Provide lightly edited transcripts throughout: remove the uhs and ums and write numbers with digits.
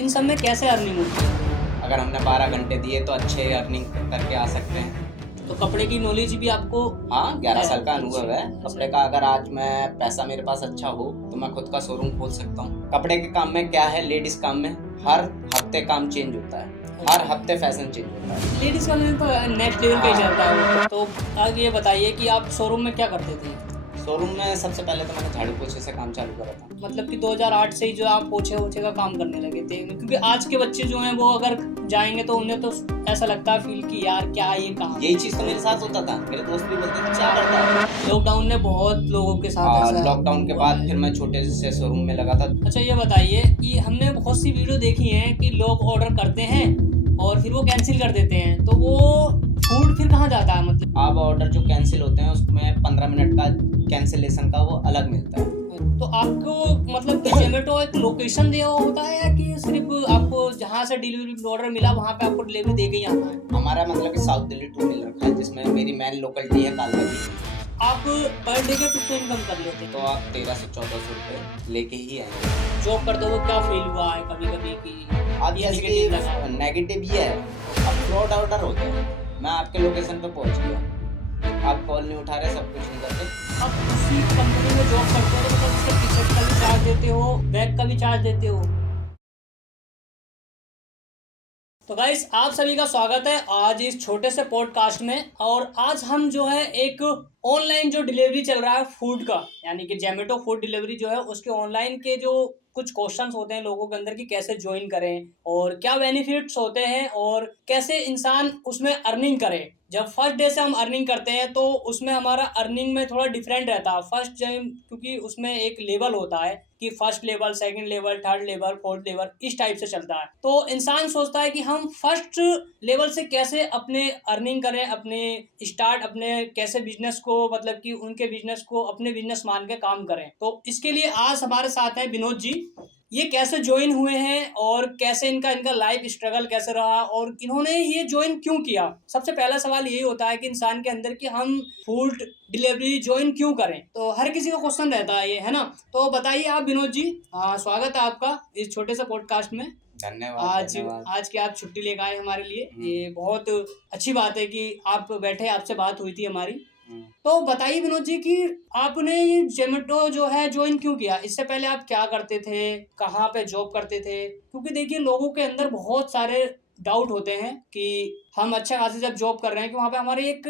इन सब में कैसे अर्निंग होती है? अगर हमने 12 घंटे दिए तो अच्छे अर्निंग करके आ सकते हैं। तो कपड़े की नॉलेज भी आपको हाँ, 11 साल का अच्छा, अनुभव है अच्छा। कपड़े का। अगर आज मैं पैसा मेरे पास अच्छा हो तो मैं खुद का शोरूम खोल सकता हूँ। कपड़े के काम में क्या है, लेडीज काम में हर हफ्ते काम चेंज होता है, हर हफ्ते फैशन चेंज होता है। लेडीज का तो नेक्स्ट लेवल पे ही चलता है वो। तो आगे ये बताइए कि आप शोरूम में क्या करते थे? शोरूम में सबसे पहले तो मैंने झाड़ू पोछे से काम चालू करा था। मतलब कि 2008 से ही जो आप पोछे वोछे का काम करने लगे थे, क्योंकि आज के बच्चे जो हैं वो अगर जाएंगे तो उन्हें तो ऐसा लगता है फील कि यार क्या ये काम। यही चीज तो मेरे साथ होता था। मेरे दोस्त भी बोलते थे क्या करता है। लॉकडाउन ने बहुत लोगों के साथ ऐसा लॉकडाउन के हुआ बाद है। फिर मैं छोटे से शोरूम में लगा था। अच्छा ये बताइए कि हमने बहुत सी वीडियो देखी है कि लोग ऑर्डर करते हैं और फिर वो कैंसिल कर देते हैं, तो वो फूड फिर कहाँ जाता है? मतलब आप ऑर्डर जो कैंसिल होते हैं उसमें 15 मिनट का कैंसिलेशन का वो अलग मिलता है। तो आपको मतलब कि जोमेटो एक लोकेशन दिया हुआ होता है या कि सिर्फ आपको जहाँ से डिलीवरी ऑर्डर मिला वहाँ पे आपको डिलीवरी दे के ही आना है? हमारा मतलब कि साउथ दिल्ली टू मिल रखा है जिसमें मेरी मेन लोकेलिटी है कालका। आप पर डे का कितना इनकम कर लेते हैं? तो आप 1300 से 1400 रुपये लेके ही आएंगे। जॉब करते हुए क्या फील हुआ है कभी कभी कि अब ये जैसे नेगेटिव लगा? कि नेगेटिव ये है, अब फ्रॉड ऑर्डर होता है। मैं आपके लोकेशन पे पहुंच गया, आप कॉल नहीं उठा रहे, सब कुछ नहीं करते। आप उसी कंपनी में जॉब करते हो तो मतलब उसका टिकट का भी चार्ज देते हो, बैग का भी चार्ज देते हो? तो गाइस आप सभी का स्वागत है आज इस छोटे से पॉडकास्ट में। और आज हम जो है एक ऑनलाइन जो डिलीवरी चल रहा है फूड का, यानी कि जोमेटो फूड डिलीवरी जो है उसके ऑनलाइन के जो कुछ क्वेश्चंस होते हैं लोगों के अंदर कि कैसे ज्वाइन करें और क्या बेनिफिट्स होते हैं और कैसे इंसान उसमें अर्निंग करे। जब फर्स्ट डे से हम अर्निंग करते हैं तो उसमें हमारा अर्निंग में थोड़ा डिफरेंट रहता है फर्स्ट टाइम, क्योंकि उसमें एक लेवल होता है कि first level, second level, third level, fourth level, इस टाइप से चलता है। तो इंसान सोचता है कि हम फर्स्ट लेवल से कैसे अपने अर्निंग करें, अपने स्टार्ट, अपने कैसे बिजनेस को मतलब कि उनके बिजनेस को अपने बिजनेस मान के काम करें। तो इसके लिए आज हमारे साथ हैं विनोद जी। ये कैसे ज्वाइन हुए हैं और कैसे इनका इनका लाइफ स्ट्रगल कैसे रहा और इन्होंने ये ज्वाइन क्यों किया। सबसे पहला सवाल यही होता है कि इंसान के अंदर कि हम फूड डिलीवरी ज्वाइन क्यों करें, तो हर किसी का क्वेश्चन रहता है ये, है ना? तो बताइए आप विनोद जी, स्वागत है आपका इस छोटे से पॉडकास्ट में। धन्यवाद धन्यवाद। आज की आप छुट्टी लेकर आए हमारे लिए, ये बहुत अच्छी बात है कि आप बैठे, आपसे बात हुई थी हमारी। तो बताइए विनोद जी कि आपने ये जोमेटो जो है ज्वाइन क्यों किया? इससे पहले आप क्या करते थे, कहाँ पे जॉब करते थे? क्योंकि देखिए लोगों के अंदर बहुत सारे डाउट होते हैं कि हम अच्छा खासी जब जॉब कर रहे हैं कि वहाँ पे हमारी एक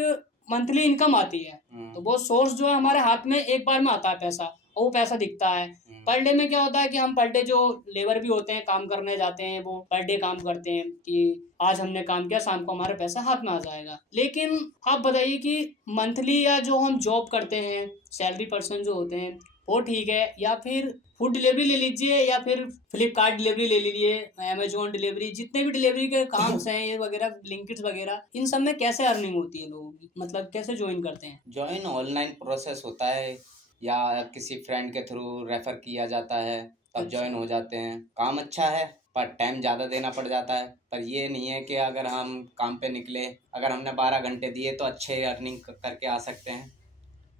मंथली इनकम आती है, तो वो सोर्स जो है हमारे हाथ में एक बार में आता है पैसा, और वो पैसा दिखता है। पर डे में क्या होता है कि हम पर डे जो लेबर भी होते हैं, काम करने जाते हैं, वो पर डे काम करते हैं कि आज हमने काम किया, शाम को हमारा पैसा हाथ में आ जाएगा। लेकिन आप बताइए कि मंथली या जो हम जॉब करते हैं, सैलरी पर्सन जो होते हैं, वो ठीक है या फिर फूड डिलीवरी ले लीजिए या फिर फ्लिपकार्ट डिलीवरी ले लीजिए, अमेजोन डिलीवरी, जितने भी डिलीवरी के काम हैं ये वगैरह, ब्लिंकिट्स वगैरह, इन सब में कैसे अर्निंग होती है लोगों की, मतलब कैसे ज्वाइन करते हैं? ज्वाइन ऑनलाइन प्रोसेस होता है या किसी फ्रेंड के थ्रू रेफर किया जाता है, तब अच्छा। ज्वाइन हो जाते हैं। काम अच्छा है पर टाइम ज़्यादा देना पड़ जाता है। पर ये नहीं है कि अगर हम काम पे निकले, अगर हमने 12 घंटे दिए तो अच्छे अर्निंग करके आ सकते हैं।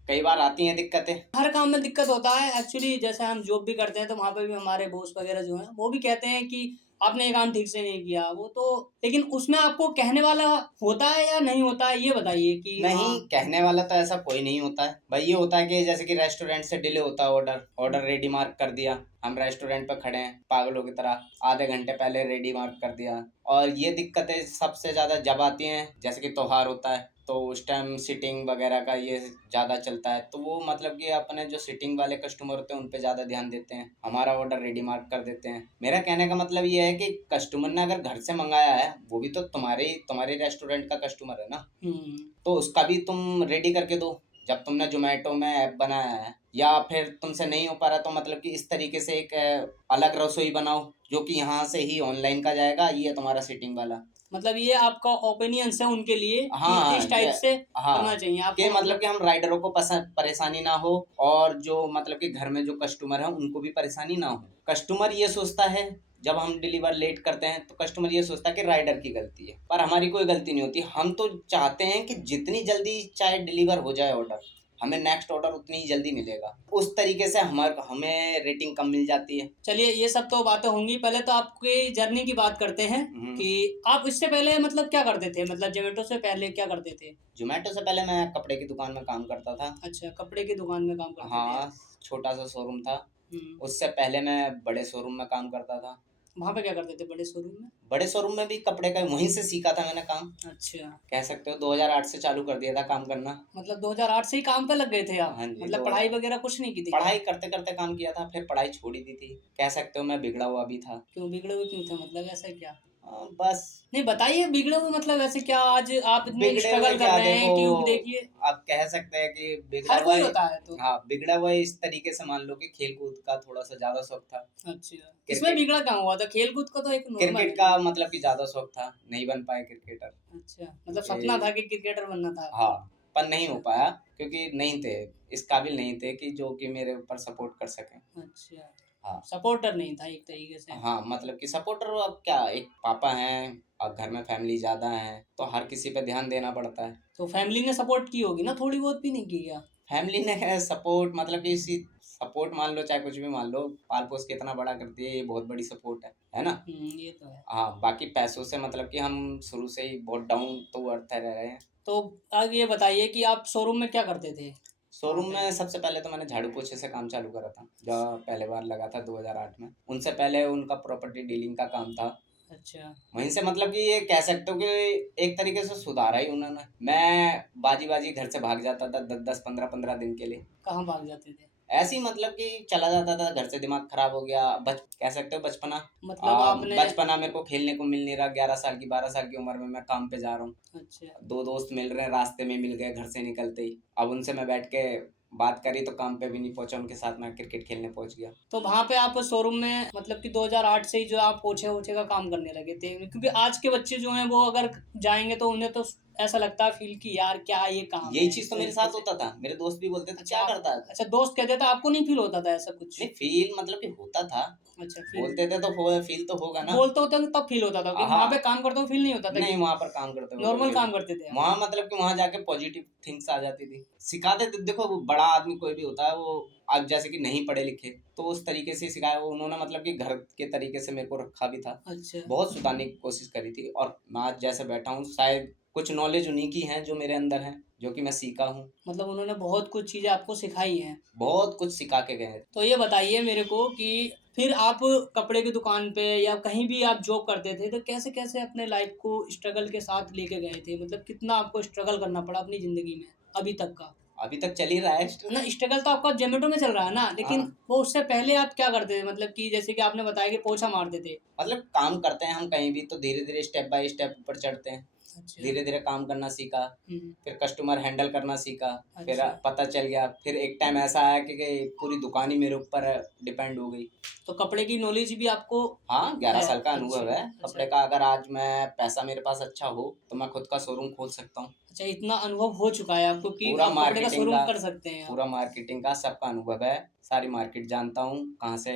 कई बार आती हैं दिक्कतें। हर काम में दिक्कत होता है एक्चुअली। जैसे हम जॉब भी करते हैं तो वहाँ पे भी हमारे बॉस वगैरह जो हैं वो भी कहते हैं कि आपने ये काम ठीक से नहीं किया, वो तो, लेकिन उसमें आपको कहने वाला होता है या नहीं होता है, ये बताइए कि नहीं, कहने वाला तो ऐसा कोई नहीं होता है भाई। ये होता है कि जैसे कि रेस्टोरेंट से डिले होता है, ऑर्डर रेडी मार्क कर दिया, हम रेस्टोरेंट पे खड़े हैं पागलों की तरह, आधे घंटे पहले रेडी मार्क कर दिया। और ये दिक्कतें सबसे ज़्यादा जब आती हैं जैसे कि त्योहार होता है तो उस टाइम सिटिंग वगैरह का ये ज़्यादा चलता है। तो वो मतलब कि अपने जो सिटिंग वाले कस्टमर होते हैं उन पे ज़्यादा ध्यान देते हैं, हमारा ऑर्डर रेडी मार्क कर देते हैं। मेरा कहने का मतलब ये है कि कस्टमर ने अगर घर से मंगाया है वो भी तो तुम्हारे रेस्टोरेंट का कस्टमर है ना, तो उसका भी तुम रेडी करके दो। जब तुमने जोमेटो में ऐप बनाया है या फिर तुमसे नहीं हो पा रहा तो मतलब कि इस तरीके से एक अलग रसोई बनाओ जो कि यहाँ से ही ऑनलाइन का जाएगा, ये तुम्हारा सिटिंग वाला। मतलब ये आपका ओपिनियन है उनके लिए हाँ कि इस टाइप से हाँ करना चाहिए आपको, कि मतलब कि हम राइडरों को परेशानी ना हो और जो मतलब कि घर में जो कस्टमर है उनको भी परेशानी ना हो। कस्टमर ये सोचता है जब हम डिलीवर लेट करते हैं तो कस्टमर ये सोचता है कि राइडर की गलती है, पर हमारी कोई गलती नहीं होती। हम तो चाहते हैं कि जितनी जल्दी चाहे डिलीवर हो जाए ऑर्डर, हमें नेक्स्ट ऑर्डर उतनी ही जल्दी मिलेगा। उस तरीके से हमें रेटिंग कम मिल जाती है। चलिए ये सब तो बातें होंगी, पहले तो आपकी जर्नी की बात करते हैं कि आप इससे पहले मतलब क्या करते थे, मतलब जोमेटो से पहले क्या करते थे? जोमेटो से पहले मैं कपड़े की दुकान में काम करता था। अच्छा, कपड़े की दुकान में काम करते थे हाँ, आप। छोटा सा शोरूम था। हम्म, उससे पहले मैं बड़े शोरूम में काम करता था। वहाँ पे क्या करते थे बड़े शोरूम में? बड़े शोरूम में भी कपड़े का वहीं से सीखा था मैंने काम। अच्छा, कह सकते हो 2008 से चालू कर दिया था काम करना। मतलब 2008 से ही काम पे लग गए थे आप? हाँ जी, मतलब 2000 पढ़ाई वगैरह कुछ नहीं की थी क्या? पढ़ाई करते करते काम किया था, फिर पढ़ाई छोड़ ही दी थी। कह सकते हो मैं बिगड़ा हुआ भी था। क्यों बिगड़े हुए क्यों थे, मतलब ऐसा क्या? बस नहीं बताइए, बिगड़े हुए मतलब ऐसे क्या, आज आप इतने बिगड़े हुए स्ट्रगल कर क्या, रहे हैं, देखो क्योंकि देखिए आप कह सकते हैं कि बिगड़ा हर हुआ कोई है। होता है तो। हाँ, बिगड़ा हुआ है इस तरीके से मान लो कि खेल कूद का थोड़ा सा ज्यादा शौक था। अच्छा, इसमें क्रिकेट बिगड़ा क्या हुआ था? खेल कूद का तो एक नॉर्मल क्रिकेट है। का मतलब कि ज्यादा शौक था, नहीं बन पाए क्रिकेटर। अच्छा, मतलब सपना क्योंकि था कि क्रिकेटर बनना था हाँ, आपको? पर नहीं हो अच्छा पाया क्योंकि नहीं थे, इस काबिल नहीं थे कि जो कि मेरे ऊपर सपोर्ट कर सकें। अच्छा, हाँ सपोर्टर नहीं था एक तरीके से। हाँ, मतलब कि सपोर्टर अब क्या, एक पापा हैं और घर में फैमिली ज्यादा है तो हर किसी पे ध्यान देना पड़ता है। तो फैमिली ने सपोर्ट की होगी ना, थोड़ी बहुत भी नहीं की क्या? फैमिली ने सपोर्ट मतलब कि इसी सपोर्ट मान लो चाहे कुछ भी मान लो, पाल पोस के इतना बड़ा करती है, ये बहुत बड़ी सपोर्ट है ना। ये तो है। हाँ, बाकी पैसों से मतलब कि हम शुरू से ही बहुत डाउन टू अर्थ रह रहे हैं। तो अब ये बताइए कि आप शोरूम में क्या करते थे? वहाँ शोरूम पे में सबसे पहले तो मैंने झाड़ू पोछे से काम चालू करा था, जब पहले बार लगा था 2008 में। उनसे पहले उनका प्रॉपर्टी डीलिंग का काम था। अच्छा, वहीं से मतलब कि ये कह सकते हो कि एक तरीके से सुधारा ही उन्होंने। मैं बाजी बाजी घर से भाग जाता था 10 10 15 15 दिन के लिए। कहाँ भाग जाते थे? ऐसे ही मतलब कि चला जाता था घर से, दिमाग खराब हो गया, कह सकते हो बचपना। मतलब आपने। बचपना मेरे को खेलने को मिल नहीं रहा, 11 साल की 12 साल की उम्र में मैं काम पे जा रहा हूँ। अच्छा, दो दोस्त मिल रहे हैं, रास्ते में मिल गए घर से निकलते ही, अब उनसे मैं बैठ के बात करी तो काम पे भी नहीं पहुंचा, उनके साथ मैं क्रिकेट खेलने पहुंच गया। तो वहाँ पे आप शोरूम में मतलब कि 2008 से ही जो आप पोछे ओछे का काम करने लगे थे, क्योंकि आज के बच्चे जो हैं वो अगर जाएंगे तो उन्हें तो ऐसा लगता है फील कि यार क्या ये काम यही है, चीज इस तो मेरे तरीके साथ से। होता था, मेरे दोस्त भी बोलते थे अच्छा क्या आप। करता है। अच्छा, दोस्त कहते थे, आपको नहीं फील होता था ऐसा कुछ? नहीं, फील मतलब कि होता था। अच्छा, फील। बोलते थे तो फील तो होगा ना। बोलते होते तब फील होता था कि वहाँ पे हाँ, काम करते हुए फील नहीं होता था नहीं कि वहां पर काम करते हुए कोई नॉर्मल फील काम नहीं। करते थे आप? वहां मतलब कि वहां जाके पॉजिटिव थिंग्स आ जाती थी, सिखाते थे। देखो वो बड़ा आदमी कोई भी होता है, वो अब जैसे कि नहीं पढ़े लिखे तो उस तरीके से सिखाया, वो उन्होंने मतलब कि घर के तरीके से मेरे को रखा भी था। अच्छा, बहुत सुधारने की कोशिश करी थी और मैं आज जैसे बैठा हूँ, शायद कुछ नॉलेज उन्हीं की है जो मेरे अंदर है, जो कि मैं सीखा हूँ। मतलब उन्होंने बहुत कुछ चीजें आपको सिखाई हैं। बहुत कुछ सिखा के गए। तो ये बताइए मेरे को कि फिर आप कपड़े की दुकान पे या कहीं भी आप जॉब करते थे तो कैसे कैसे अपने लाइफ को स्ट्रगल के साथ लेके गए थे, मतलब कितना आपको स्ट्रगल करना पड़ा अपनी जिंदगी में अभी तक का? अभी तक चल ही रहा है। ना, स्ट्रगल तो आपका जोमेटो में चल रहा है ना, लेकिन हाँ, वो उससे पहले आप क्या करते थे, मतलब कि जैसे कि आपने बताया कि पोछा मारते थे। मतलब काम करते हैं हम कहीं भी तो धीरे धीरे स्टेप बाय स्टेप ऊपर चढ़ते हैं। अच्छा। धीरे धीरे काम करना सीखा, हम्म। फिर कस्टमर हैंडल करना सीखा। फिर अच्छा, पता चल गया, फिर एक टाइम ऐसा आया कि पूरी दुकान ही मेरे ऊपर डिपेंड हो गई। तो कपड़े की नॉलेज भी आपको हाँ, 11 साल का अच्छा। अनुभव है अच्छा। कपड़े का। अगर आज मैं पैसा मेरे पास अच्छा हो तो मैं खुद का शोरूम खोल सकता हूँ। अच्छा, इतना अनुभव हो चुका है आपको कि पूरा आप कपड़े का मार्केटिंग शोरूम का कर सकते हैं आप? पूरा मार्केटिंग का सबका अनुभव है। सारी मार्केट जानता हूँ कहाँ से,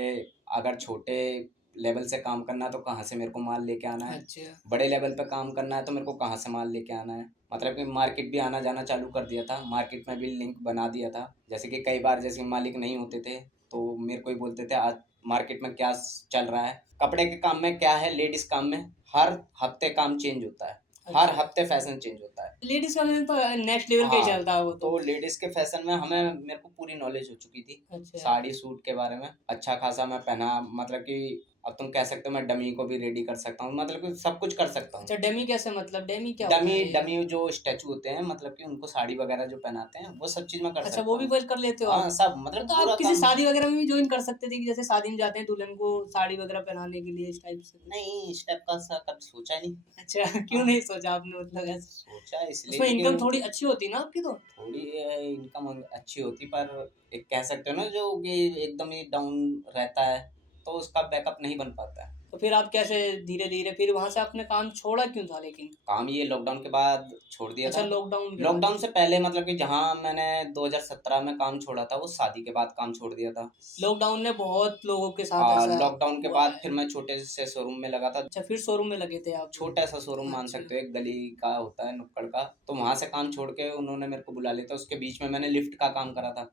अगर छोटे लेवल से काम करना है तो कहाँ से मेरे को माल लेके आना है, अच्छा। बड़े लेवल पे काम करना है तो मेरे को कहाँ से माल लेके आना है। मतलब कि मार्केट भी आना जाना चालू कर दिया था, मार्केट में भी लिंक बना दिया था। जैसे कि कई बार जैसे मालिक नहीं होते थे तो मेरे को ही बोलते थे आज मार्केट में क्या चल रहा है, कपड़े के काम में क्या है, लेडीज काम में हर हफ्ते काम चेंज होता है, हर अच्छा, हफ्ते फैशन चेंज होता है। लेडीज का तो नेक्स्ट लेवल का ही हाँ, चलता है वो तो। तो लेडीज के फैशन में मेरे को पूरी नॉलेज हो चुकी थी। अच्छा। साड़ी सूट के बारे में अच्छा खासा मैं पहना, मतलब कि अब तुम कह सकते हो मैं डमी को भी रेडी कर सकता हूँ, मतलब कि सब कुछ कर सकता हूँ। अच्छा, डेमी कैसे, मतलब डेमी क्या होता डमी है ये? डमी जो स्टैचू होते हैं, मतलब कि उनको साड़ी वगैरह जो पहनाते हैं वो सब चीज मैं कर अच्छा, वो सकता भी हूँ। पहले कर लेते हो हाँ, आप? सब तो, मतलब तो आप पूरा किसी काम। शादी वगैरह में भी ज्वाइन कर सकते थे कि जैसे शादी में जाते हैं दुल्हन को साड़ी वगैरह पहनाने के लिए, इस टाइप से कुछ? नहीं, स्टेप का सा कभी सोचा नहीं। अच्छा क्यों हाँ, नहीं सोचा आपने, मतलब ऐसे? सोचा इसलिए उसमें नहीं इनकम कि थोड़ी अच्छी होती ना आपकी तो? थोड़ी इनकम अच्छी होती, पर एक कह सकते हो ना जो कि एकदम ही डाउन रहता है तो उसका बैकअप नहीं बन पाता है। तो फिर आप कैसे धीरे धीरे फिर वहां से आपने काम छोड़ा क्यों था लेकिन? काम ये लॉकडाउन के बाद छोड़ दिया अच्छा, था। लॉकडाउन के बाद। लॉकडाउन से पहले मतलब कि जहाँ मैंने 2017 में काम छोड़ा था वो शादी के बाद काम छोड़ दिया था। लॉकडाउन ने बहुत लोगों के साथ ऐसा लॉकडाउन के हुआ बाद है। फिर मैं छोटे से शोरूम में लगा था। अच्छा, फिर शोरूम में लगे थे आप? छोटा सा शोरूम मान अच्छा। सकते हो, एक गली का होता है नुक्कड़ का। तो वहां से काम छोड़ के उन्होंने मेरे को बुला लिया था। उसके बीच में मैंने लिफ्ट का काम करा था।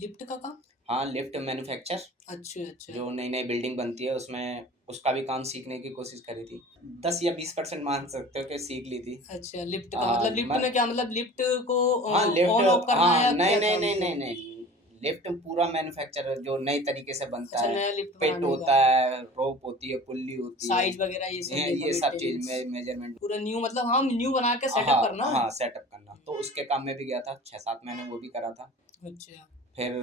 लिफ्ट का काम? हाँ, लिफ्ट मैन्युफैक्चर, अच्छा अच्छा। जो नई नई बिल्डिंग बनती है उसमें उसका भी काम सीखने की कोशिश करी थी। 10 या 20% मान सकते हो कि सीख ली थी। अच्छा, लिफ्ट का मतलब लिफ्ट में क्या, मतलब लिफ्ट को हाँ लिफ्ट, ऑन ऑफ करना है हाँ या नहीं क्या नहीं था नहीं मतलब? नहीं नहीं, लिफ्ट पूरा मैन्युफैक्चर जो नई तरीके से बनता अच्छा, है। नया लिफ्ट पिट बनाने होता का, है, रोप होती है, पुल्ली होती है, साइज वगैरह ये सब देखा, ये सब चीज मेंटेनेंस में मेजरमेंट। पूरा न्यू, मतलब हाँ न्यू बना के सेटअप हाँ करना। हाँ, सेटअप करना। तो उसके काम में भी गया था, 6-7 महीने वो भी करा था। अच्छा फिर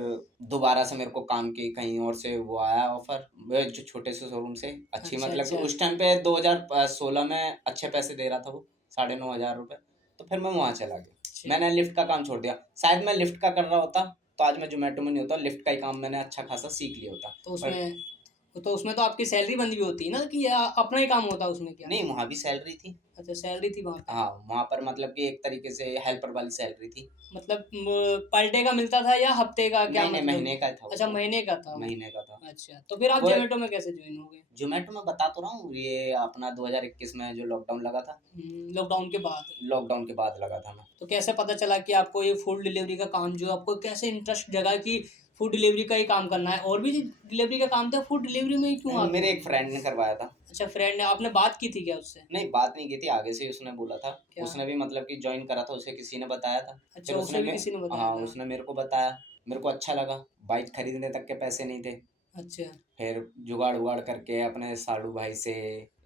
दोबारा से मेरे को काम की कहीं और से वो आया ऑफर, जो छोटे से शोरूम से अच्छी, अच्छा मतलब कि अच्छा। उस टाइम पे 2016 में अच्छे पैसे दे रहा था वो, 9,500 रुपये। तो फिर मैं वहाँ चला गया। अच्छा। मैंने लिफ्ट का काम छोड़ दिया। शायद मैं लिफ्ट का कर रहा होता तो आज मैं जोमेटो में नहीं होता, लिफ्ट का ही काम मैंने अच्छा खासा सीख लिया होता। तो पर उसमें तो आपकी सैलरी बंदी भी होती है ना, कि या अपना ही काम होता है उसमें क्या? नहीं, वहाँ भी सैलरी थी। अच्छा, सैलरी थी वहाँ पे। हाँ, वहाँ पर मतलब कि एक तरीके से हेल्पर वाली सैलरी थी। मतलब पर डे का मिलता था या हफ्ते का, क्या नहीं नहीं, मतलब? महीने का था वो अच्छा, तो। महीने का था वो। महीने का था अच्छा, तो फिर आप वो। जोमेटो में कैसे ज्वाइन हो गए? जोमेटो में बता तो रहा हूँ, ये अपना 2021 में जो लॉकडाउन लगा था। लॉकडाउन के बाद? लॉकडाउन के बाद लगा था मैं। तो कैसे पता चला कि आपको ये फूड डिलीवरी का काम, जो आपको कैसे इंटरेस्ट जगा कि फूड डिलीवरी का ही काम करना है? और भी डिलीवरी का काम था, फूड डिलीवरी में ही क्यों आ मेरे गए? एक फ्रेंड ने करवाया था। अच्छा, फ्रेंड ने, आपने बात की थी क्या उससे? नहीं, बात नहीं की थी, आगे से ही उसने बोला था। क्या? उसने भी मतलब कि ज्वाइन करा था, उसे किसी ने बताया था। अच्छा, फिर उसे भी किसी ने बताया हाँ, था? उसने मेरे को बताया। मेरे को अच्छा लगा। बाइक खरीदने तक के पैसे नहीं थे। अच्छा फिर जुगाड़ उगाड़ करके अपने साड़ू भाई से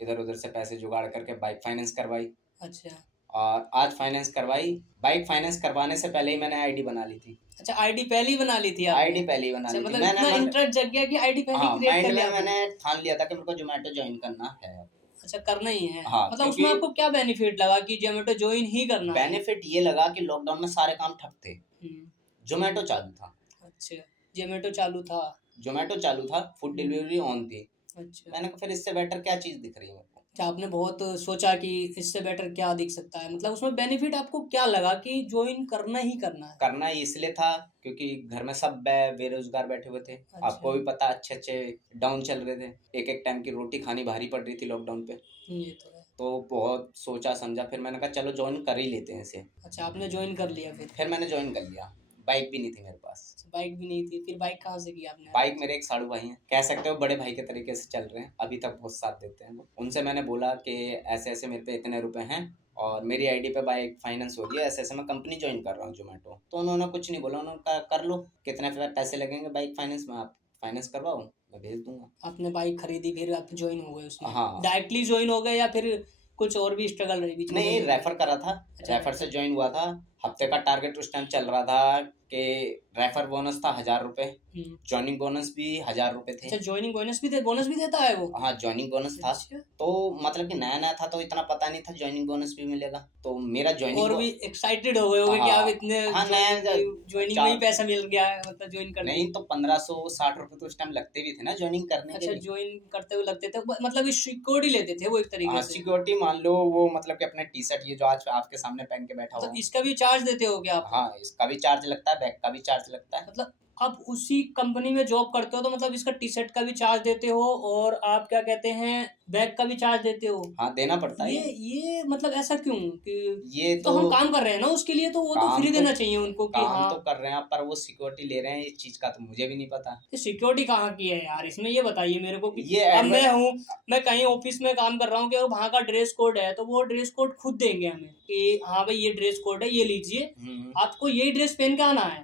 इधर उधर से पैसे जुगाड़ करके बाइक फाइनेंस करवाई। अच्छा और आज फाइनेंस करवाई। बाइक फाइनेंस करवाने से पहले ही मैंने आईडी बना ली थी। अच्छा, आईडी पहले ही बना ली थी आपने? आईडी पहले ही बना अच्छा, ली थी मतलब मैंने। इतना इंटरेस्ट जग गया कि आईडी पहले ही हाँ, क्रिएट माइंड कर में लिया आपने? मैंने ठान लिया था कि मेरे को जोमेटो ज्वाइन करना है। अच्छा, करना ही है। हाँ, मतलब उसमें क्योंकि आपको क्या बेनिफिट लगा कि जोमेटो ज्वाइन ही करना है? बेनिफिट ये लगा कि लॉकडाउन में सारे काम ठप थे, हम्म, जोमेटो चालू था। अच्छा, जोमेटो चालू था। जोमेटो चालू था, फूड डिलीवरी ऑन थी। अच्छा मैंने कहा फिर इससे बेटर क्या चीज़ दिख रही है मेरे को। अच्छा, आपने बहुत सोचा कि इससे बेटर क्या दिख सकता है, मतलब उसमें बेनिफिट आपको क्या लगा कि ज्वाइन करना ही करना है? करना ही इसलिए था क्योंकि घर में सब बेरोजगार बैठे हुए थे। आपको अच्छा, भी पता, अच्छे अच्छे डाउन चल रहे थे। एक एक टाइम की रोटी खानी भारी पड़ रही थी लॉकडाउन पे। ये तो है। तो बहुत सोचा समझा, फिर मैंने कहा चलो ज्वाइन कर ही लेते हैं इसे। अच्छा, आपने ज्वाइन कर लिया फिर? फिर मैंने ज्वाइन कर लिया। बाइक भी नहीं थी मेरे पास। बाइक भी नहीं थी, फिर बाइक कहाँ से की आपने? बाइक मेरे एक साड़ू भाई हैं, कह सकते हो बड़े भाई के तरीके से चल रहे हैं, अभी तक बहुत साथ देते हैं वो। उनसे मैंने बोला कि ऐसे ऐसे मेरे पे इतने रुपए हैं और मेरी आईडी पे बाइक फाइनेंस हो रही है, ऐसे ऐसे मैं कंपनी ज्वाइन कर रहा हूँ जोमेटो। तो उन्होंने कुछ नहीं बोला, उन्होंने कहा कर लो, कितने पैसे लगेंगे बाइक फाइनेंस में, आप फाइनेंस करवाओ, मैं भेज दूंगा। आपने बाइक खरीदी, फिर आप ज्वाइन हो गए उसमें? हाँ। डायरेक्टली ज्वाइन हो गए या फिर कुछ और भी स्ट्रगल रही बीच में? नहीं, रेफर करा था। अच्छा। रेफर से ज्वाइन हुआ था। हफ्ते का टारगेट उस टाइम चल रहा था कि रेफर बोनस था 1,000 रुपए, ज्वाइनिंग बोनस भी 1,000 रुपए थे। अच्छा, ज्वाइनिंग बोनस भी देता है वो? हाँ, ज्वाइनिंग बोनस था। अच्छा। तो मतलब कि नया नया था तो इतना पता नहीं था ज्वाइनिंग बोनस भी मिलेगा। तो मेरा ज्वाइनिंग और भी एक्साइटेड हो गए होगे कि आप इतने हाँ, नया ज्वाइनिंग में ही पैसा मिल गया है, मतलब ज्वाइन कर नहीं तो 1,560 रुपए तो उस टाइम लगते भी थे ना ज्वाइनिंग करने के अच्छा, लिए। ज्वाइन करते हुए लगते थे, मतलब सिक्योरिटी लेते थे वो एक तरीके हाँ, से? सिक्योरिटी मान लो, वो मतलब कि अपने टी शर्ट ये जो आज आपके सामने पहन के बैठा हुआ मतलब हूँ। इसका भी चार्ज देते हो क्या आप? हाँ, इसका भी चार्ज लगता है, बैग का भी चार्ज लगता है। मतलब आप उसी कंपनी में जॉब करते हो तो मतलब इसका टी शर्ट का भी चार्ज देते हो और आप क्या कहते हैं बैग का भी चार्ज देते हो? हाँ, देना पड़ता है। ये मतलब ऐसा क्यों कि ये तो हम काम कर रहे हैं ना उसके लिए, तो वो तो फ्री देना चाहिए उनको कि काम हाँ। तो कर रहे हैं पर वो सिक्योरिटी ले रहे हैं, इस चीज का तो मुझे भी नहीं पता। सिक्योरिटी कहाँ की है यार इसमें, ये बताइए मेरे को कि ये अब मैं कहीं ऑफिस में काम कर रहा हूँ कि और वहाँ का ड्रेस कोड है तो वो ड्रेस कोड खुद देंगे हमें कि हाँ भाई ये ड्रेस कोड है, ये लीजिए, आपको यही ड्रेस पहन के आना है।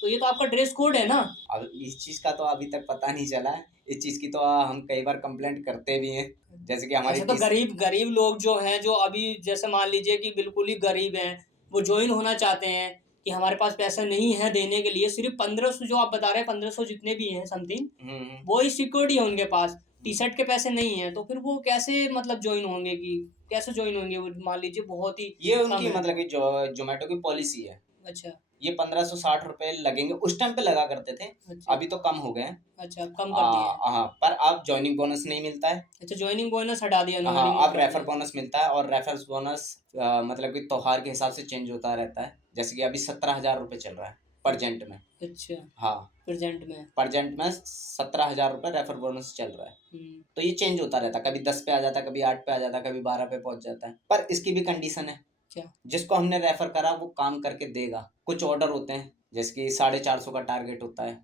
तो ये तो आपका ड्रेस कोड है ना। अब इस चीज का तो अभी तक पता नहीं चला है। इस चीज की तो हम कई बार कंप्लेंट करते भी हैं, जैसे कि हमारी ऐसे तो गरीब लोग जो हैं, जो अभी जैसे मान लीजिए कि बिल्कुल ही गरीब हैं, वो ज्वाइन होना चाहते हैं कि हमारे पास पैसा नहीं है देने के लिए, सिर्फ 1500 जो आप बता रहे हैं, 1500 जितने भी हैं समथिंग, वो ही सिक्योरिटी है उनके पास, टी शर्ट के पैसे नहीं है, तो फिर वो कैसे मतलब ज्वाइन होंगे कि कैसे ज्वाइन होंगे वो, मान लीजिए बहुत ही ये कम उनकी है। मतलब कि जोमेटो की पॉलिसी है। अच्छा, ये 1560 रुपए लगेंगे, उस टाइम पे लगा करते थे, अच्छा अभी तो कम हो गए हैं। अच्छा, अब कम कर दिया है। हाँ, पर अब ज्वाइनिंग बोनस नहीं मिलता है। अच्छा, ज्वाइनिंग बोनस हटा दिया उन्होंने, हाँ, रिमूव अब कर रेफर दिया। बोनस मिलता है, और रेफर बोनस मतलब कि त्योहार के हिसाब से चेंज होता रहता है। जैसे कि अभी 17,000 रुपये चल रहा है परजेंट में। अच्छा, हाँ, प्रेजेंट में। परजेंट में 17,000 रुपये रेफर बोनस चल रहा है। तो ये चेंज होता रहता है, कभी 10 पे आ जाता है, कभी 8 पे आ जाता है, कभी 12 पे पहुंच जाता है। पर इसकी भी कंडीशन है, क्या? जिसको हमने रेफर करा वो काम करके देगा। कुछ ऑर्डर होते हैं जैसे कि 450 का टारगेट होता है,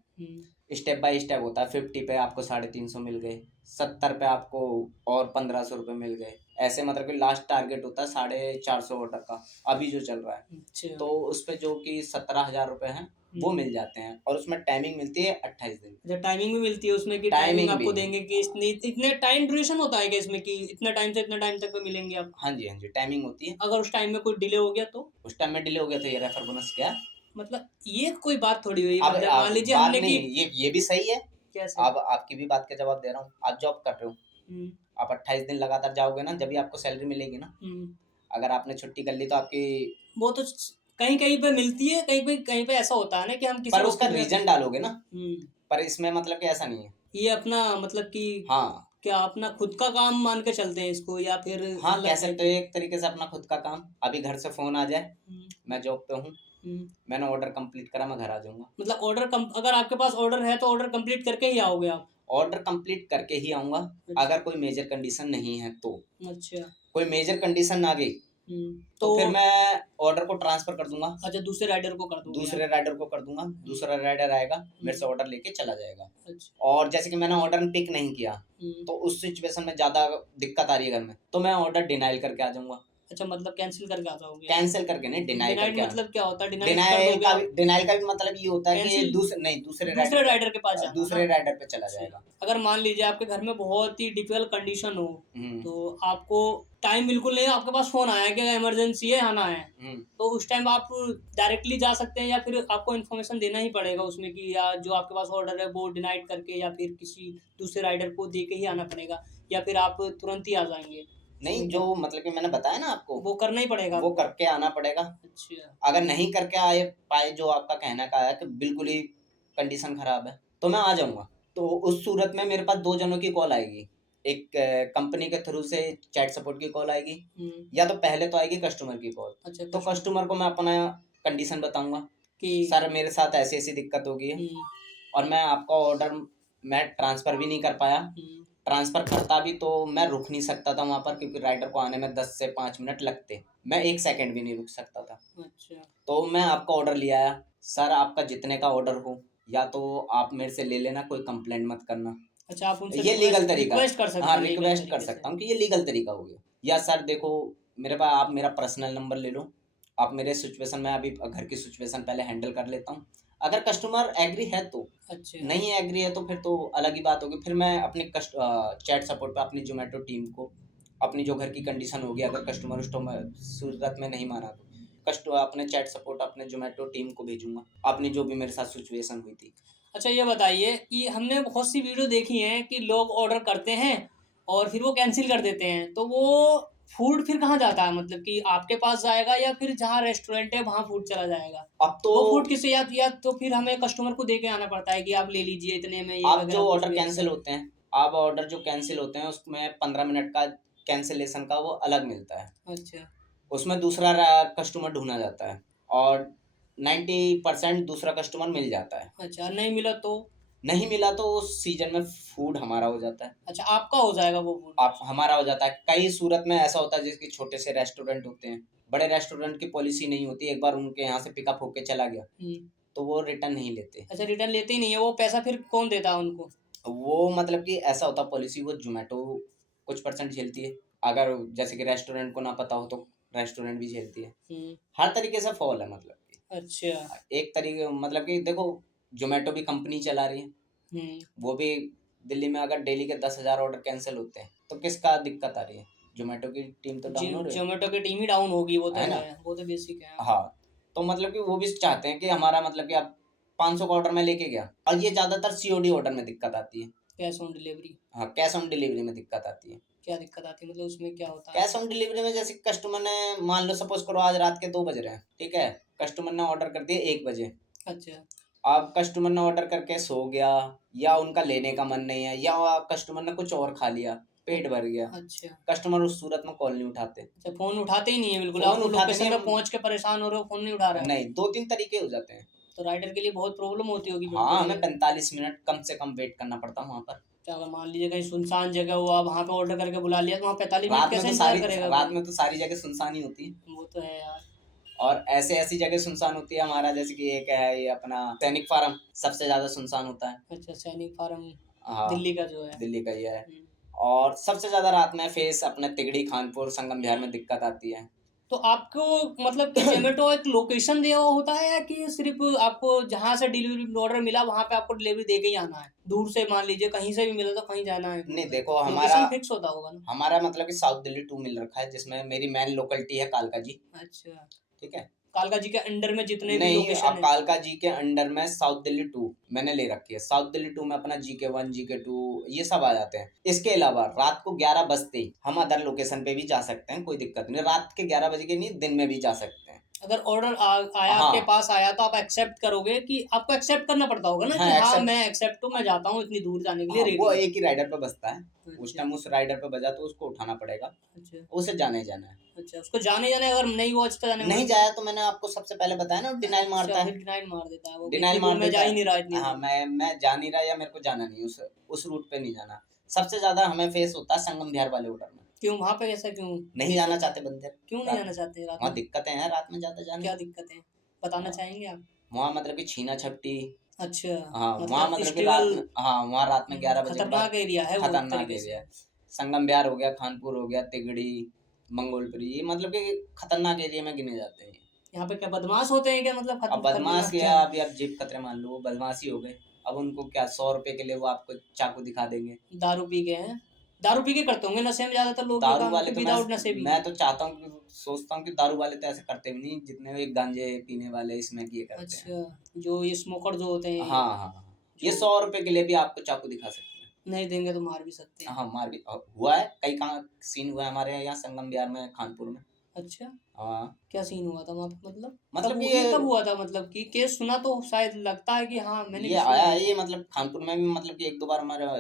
स्टेप बाय स्टेप होता है। 50 पे आपको 350 मिल गए, 70 पे आपको और 1500 रुपये मिल गए, ऐसे मतलब कि लास्ट टारगेट होता है 450 ऑर्डर का, अभी जो चल रहा है। अच्छा। तो उस पे जो कि 17,000 रुपये हैं वो मिल जाते हैं, और उसमें टाइमिंग मिलती है 28 दिन। अच्छा, टाइमिंग भी मिलती है उसमें कि टाइमिंग टाइमिंग आपको भी, देंगे कि इतने टाइम ड्यूरेशन होता है क्या इसमें कि इतने टाइम से इतने टाइम तक पे मिलेंगे आप? हाँ जी हाँ जी, टाइमिंग होती है। अगर उस टाइम में कोई डिले हो गया तो? उस टाइम में डिले हो गया तो ये रेफर बोनस क्या। मतलब ये कोई बात थोड़ी हुई, अब मतलब मान लीजिए बात हमने नहीं, कि ये भी सही है। कैसे? अब आपकी भी बात का जवाब दे रहा हूँ, आप जॉब कर रहे हो, हम्म आप 28 दिन लगातार जाओगे ना, जब भी आपको सैलरी मिलेगी ना। हम्म अगर आपने छुट्टी कर ली तो आपकी, वो तो कहीं कहीं पे मिलती है, कहीं पे ऐसा होता है ना कि हम किसी पर उसका ऑफिस में रीजन डालोगे ना। हम्म पर इसमें मतलब कि ऐसा नहीं है। ये अपना मतलब कि हाँ क्या अपना खुद का काम मान के चलते हैं इसको, या फिर हाँ, कह अलग टाइप सकते हो एक तरीके से अपना खुद का काम। अभी घर से फोन आ जाए, हम्म, मैं जॉब पे हूँ, हम्म। मैंने ऑर्डर कंप्लीट करा, मैं घर आ जाऊंगा। मतलब अगर आपके पास ऑर्डर है तो ऑर्डर कंप्लीट करके ही आओगे आप? ऑर्डर कंप्लीट करके ही आऊंगा, अच्छा अगर कोई मेजर कंडीशन नहीं है तो। अच्छा। कोई मेजर कंडीशन आ गई तो तो फिर मैं ऑर्डर को ट्रांसफर कर दूंगा, अच्छा, दूसरे राइडर को कर दोगे दूसरे आप? राइडर को कर दूंगा, दूसरा राइडर आएगा मेरे से ऑर्डर लेके चला जाएगा। अच्छा। और जैसे कि मैंने ऑर्डर पिक नहीं किया, हम्म, तो उस सिचुएशन में ज्यादा दिक्कत आ रही है घर में, तो मैं ऑर्डर डिनाइल करके आ जाऊंगा। अच्छा, मतलब कैंसिल करके आ जाओगे? कैंसिल करके नहीं, डिनाई डिनाइड करके। मतलब क्या होता है? डिनाइड कर डिनाइल दोगे का आप? भी, डिनाइल का भी मतलब ये होता है कि कैंसिल दूसरे दूसरे राइडर राइडर के पास पे, जाना दूसरे ना? राइडर पे चला अच्छा। जाएगा। अगर मान लीजिए आपके घर में बहुत ही डिफिकल्ट कंडीशन हो, हम्म तो आपको टाइम बिल्कुल नहीं है, आपके पास फोन आया कि इमरजेंसी है, आना है, हम्म तो उस टाइम आप डायरेक्टली जा सकते हैं, या फिर आपको इन्फॉर्मेशन देना ही पड़ेगा उसमें कि या जो आपके पास ऑर्डर है वो डिनाइड करके या फिर किसी दूसरे राइडर को दे के ही आना पड़ेगा, या फिर आप तुरंत ही आ जाएंगे? नहीं, इसमें जो क्या मतलब कि मैंने बताया ना आपको, वो करना ही पड़ेगा वो आपको? करके आना पड़ेगा। अच्छा। अगर नहीं करके आए पाए, जो आपका कहना का है कि बिल्कुल ही कंडीशन खराब है, तो मैं आ जाऊंगा। तो उस सूरत में मेरे पास दो जनों की कॉल आएगी, एक कंपनी के थ्रू से चैट सपोर्ट की कॉल आएगी, या तो पहले तो आएगी कस्टमर की कॉल। अच्छा, तो कस्टमर को मैं अपना कंडीशन बताऊंगा कि सर मेरे साथ ऐसी ऐसी दिक्कत हो गई है, और मैं आपका ऑर्डर मैं ट्रांसफ़र भी नहीं कर पाया। ट्रांसफ़र करता भी तो मैं रुक नहीं सकता था वहाँ पर, क्योंकि राइडर को आने में 10 से 5 मिनट लगते, मैं 1 सेकंड भी नहीं रुक सकता था। अच्छा तो मैं आपका ऑर्डर ले आया, सर आपका जितने का ऑर्डर हो या तो आप मेरे से ले लेना, कोई कंप्लेंट मत करना। अच्छा, आप उनसे ये लीगल तरीका, रिक्वेस्ट कर सकते हाँ हैं लीगल रिक्वेस्ट कर तरीके सकता से? हूँ कि ये लीगल तरीका हो गया। या सर देखो, मेरे पास आप मेरा पर्सनल नंबर ले लो, आप मेरे सिचुएशन में, अभी घर की सिचुएशन पहले हैंडल कर लेता हूँ। अगर कस्टमर एग्री है तो, अच्छा। नहीं एग्री है तो फिर तो अलग ही बात होगी। फिर मैं अपने चैट सपोर्ट पे अपनी जोमेटो टीम को, अपनी जो घर की कंडीशन होगी, अगर कस्टमर उस सूरत में नहीं माना तो अपने चैट सपोर्ट, अपने जोमेटो टीम को भेजूंगा, अपनी जो भी मेरे साथ सिचुएशन हुई थी। अच्छा, ये बताइए कि हमने बहुत सी वीडियो देखी हैं कि लोग ऑर्डर करते हैं और फिर वो कैंसिल कर देते हैं, तो वो फूड फिर कहाँ जाता है? मतलब कि आपके पास जाएगा या फिर जहाँ रेस्टोरेंट है वहाँ फूड चला जाएगा? अब तो वो फूड किसे, या तो फिर हमें कस्टमर को दे के आना पड़ता है कि आप ले लीजिए इतने में, ये आप वगैरह जो कुछ ऑर्डर भी कैंसिल ऐसा? होते हैं, आप ऑर्डर जो कैंसिल होते हैं उसमें 15 मिनट का कैंसिलेशन का वो अलग मिलता है, अच्छा उसमें दूसरा कस्टमर ढूंढा जाता है, और 90% दूसरा कस्टमर मिल जाता है। अच्छा, नहीं मिला तो? नहीं मिला तो उस सीजन में फूड हमारा हो जाता है। अच्छा, आपका हो जाएगा वो फूड? आप हमारा हो जाता है। कई सूरत में ऐसा होता है जिसके छोटे से रेस्टोरेंट होते हैं, बड़े रेस्टोरेंट की पॉलिसी नहीं होती, एक बार उनके यहाँ से पिकअप होके चला गया तो वो रिटर्न नहीं लेते। अच्छा, रिटर्न लेते ही नहीं है, वो पैसा फिर कौन देता है उनको? वो मतलब कि ऐसा होता पॉलिसी, वो जोमेटो कुछ परसेंट झेलती है, अगर जैसे कि रेस्टोरेंट को ना पता हो तो रेस्टोरेंट भी झेलती है। हर तरीके से फॉल है, मतलब कि अच्छा। एक तरीके, मतलब कि देखो, जोमेटो भी कंपनी चला रही है, वो भी दिल्ली में अगर डेली के 10,000 ऑर्डर कैंसिल होते हैं तो किसका दिक्कत आ रही है? जोमेटो की टीम तो डाउन हो रही है, जोमेटो की टीम ही डाउन होगी, वो तो है ना? है, वो तो बेसिक है। हाँ, तो मतलब कि वो भी चाहते हैं कि हमारा, मतलब कि अब 500 का ऑर्डर मैं लेके गया, और ये ज़्यादातर सीओडी ऑर्डर में दिक्कत आती है। Cash on delivery? हाँ, कैश ऑन डिलीवरी में दिक्कत आती है। क्या दिक्कत आती है, मतलब उसमें क्या होता है? कैश ऑन डिलीवरी में जैसे कस्टमर ने, मान लो सपोज करो आज रात के 2 बज रहे हैं, ठीक है, कस्टमर ने ऑर्डर कर दिया 1 बजे। अच्छा। अब कस्टमर ने ऑर्डर करके सो गया, या उनका लेने का मन नहीं है, या कस्टमर ने कुछ और खा लिया, पेट भर गया, अच्छा। कस्टमर उस सूरत में कॉल नहीं उठाते। अच्छा, फोन उठाते ही नहीं है बिल्कुल, फोन आप उठाते लोकेशन नहीं पे पहुंच के परेशान हो रहे हो, फोन नहीं उठा रहे हो? नहीं, 2-3 तरीके हो जाते हैं। तो राइडर के लिए बहुत प्रॉब्लम होती होगी फिर हाँ, तो हमें ये। 45 मिनट कम से कम वेट करना पड़ता है वहाँ पर। क्या अगर मान लीजिए कहीं सुनसान जगह हो, आप वहाँ पे ऑर्डर करके बुला लिया, तो वहाँ 45 मिनट रात में कैसे तो इंतजार सारी करेगा रात कोई? में तो सारी जगह सुनसान ही होती है। वो तो है यार। और ऐसे ऐसी जगह सुनसान होती है हमारा, जैसे कि एक है ये अपना सैनिक फार्म, सबसे ज्यादा सुनसान होता है। अच्छा, सैनिक फार्म हाँ, दिल्ली का जो है। दिल्ली का ये है। हम्म। और सबसे ज्यादा रात में फेस अपने तिगड़ी, खानपुर, संगम बिहार में दिक्कत आती है। तो आपको मतलब कि जोमेटो एक लोकेशन दिया हुआ होता है, या कि सिर्फ आपको जहाँ से डिलीवरी ऑर्डर मिला वहाँ पे आपको डिलीवरी दे के ही आना है? दूर से मान लीजिए कहीं से भी मिला तो कहीं जाना है, नहीं देखो, लोकेशन फिक्स होता होगा ना? हमारा मतलब कि साउथ दिल्ली 2 मिल रखा है, जिसमें मेरी मेन लोकेलिटी है कालका जी। अच्छा। ठीक है। कालका जी के अंडर में जितने भी नहीं, लोकेशन अब है? कालका जी के अंडर में साउथ दिल्ली 2 मैंने ले रखी है। साउथ दिल्ली 2 में अपना GK1, GK2 ये सब आ जाते हैं। इसके अलावा रात को 11 बजते ही हम अदर लोकेशन पे भी जा सकते हैं, कोई दिक्कत नहीं। रात के 11 बजे के नहीं, दिन में भी जा सकते हैं। अगर ऑर्डर आया हाँ, आपके पास आया तो आप एक्सेप्ट करोगे? कि आपको एक्सेप्ट करना पड़ता होगा ना, हाँ कि हाँ एक्सेप्ट। मैं एक्सेप्ट हूँ, मैं जाता हूँ इतनी दूर जाने के लिए हाँ, रेडी वो हूँ। एक ही राइडर पे बसता है। उस अच्छा। टाइम उस राइडर पे बजा तो उसको उठाना पड़ेगा, अच्छा। उसे जाने ही जाना है। अच्छा, उसको जाने जाने अगर नहीं वो अच्छा जाने के नहीं बाद? जाया तो मैंने आपको सबसे पहले बताया ना, डिनाइल अच्छा, मारता फिर है। डिनाइल मार देता है वो, डिनाइल इतनी दूर मार में जा देता ही नहीं रहा है। इतनी हाँ, दूर। मैं जा नहीं रहा, या मेरे को जाना नहीं, उस रूट पे नहीं जाना। सबसे ज्यादा हमें फेस होता है संगम बिहार वाले ऑर्डर में। क्यों वहाँ पे ऐसा क्यों? नहीं जाना चाहते बंदे। क्यों नहीं रात जाना चाहते रात वहाँ में? दिक्कतें हैं रात में ज्यादा जाने क्या में। दिक्कत है, बताना हाँ, चाहेंगे आप? वहाँ मतलब कि छीना झपटी। अच्छा। हाँ, वहाँ मतलब मतलब कि रात स्ट्रगल। में, हाँ वहाँ रात में 11 बजे के बाद खतरनाक एरिया है वो एक खतरनाक तरीके से। एरिया है। संगम बिहार हो गया, खानपुर हो गया, तिगड़ी, मंगोलपुरी, ये मतलब कि खतरनाक एरिया में गिने जाते हैं। यहाँ पे क्या बदमाश होते हैं क्या, मतलब अब बदमाश खतरनाक क्या, क्या है? अभी आप जेब कतरे मान लो, वो बदमाशी हो गए। अब उनको क्या, 100 रुपए के लिए वो आपको चाकू दिखा देंगे। दारू पी के हैं? दारू पी के करते होंगे नशे में ज्यादातर लोग ये दारू काम, वाले कि तो विदाउट नशे भी? मैं तो चाहता हूँ कि, सोचता हूँ कि दारू वाले तो ऐसे करते भी नहीं, जितने भी गांजे पीने वाले इसमें ये करते हैं। अच्छा, जो ये स्मोकर जो होते हैं, हाँ हाँ हाँ, ये जो 100 रुपए के लिए भी आपको चाकू दिखा सकते हैं। नहीं देंगे तो मार भी सकते हैं? हाँ, मार भी हुआ है, कई कहाँ सीन हुआ है हमारे यहाँ संगम बिहार में, खानपुर में। अच्छा। हाँ, क्या सीन हुआ था वहाँ पे, मतलब मतलब ये कब हुआ था? मतलब कि केस सुना तो शायद लगता है कि हाँ मैंने ये भी सुना आया है। है, ये मतलब खानपुर में भी मतलब कि 1-2 बार हमारा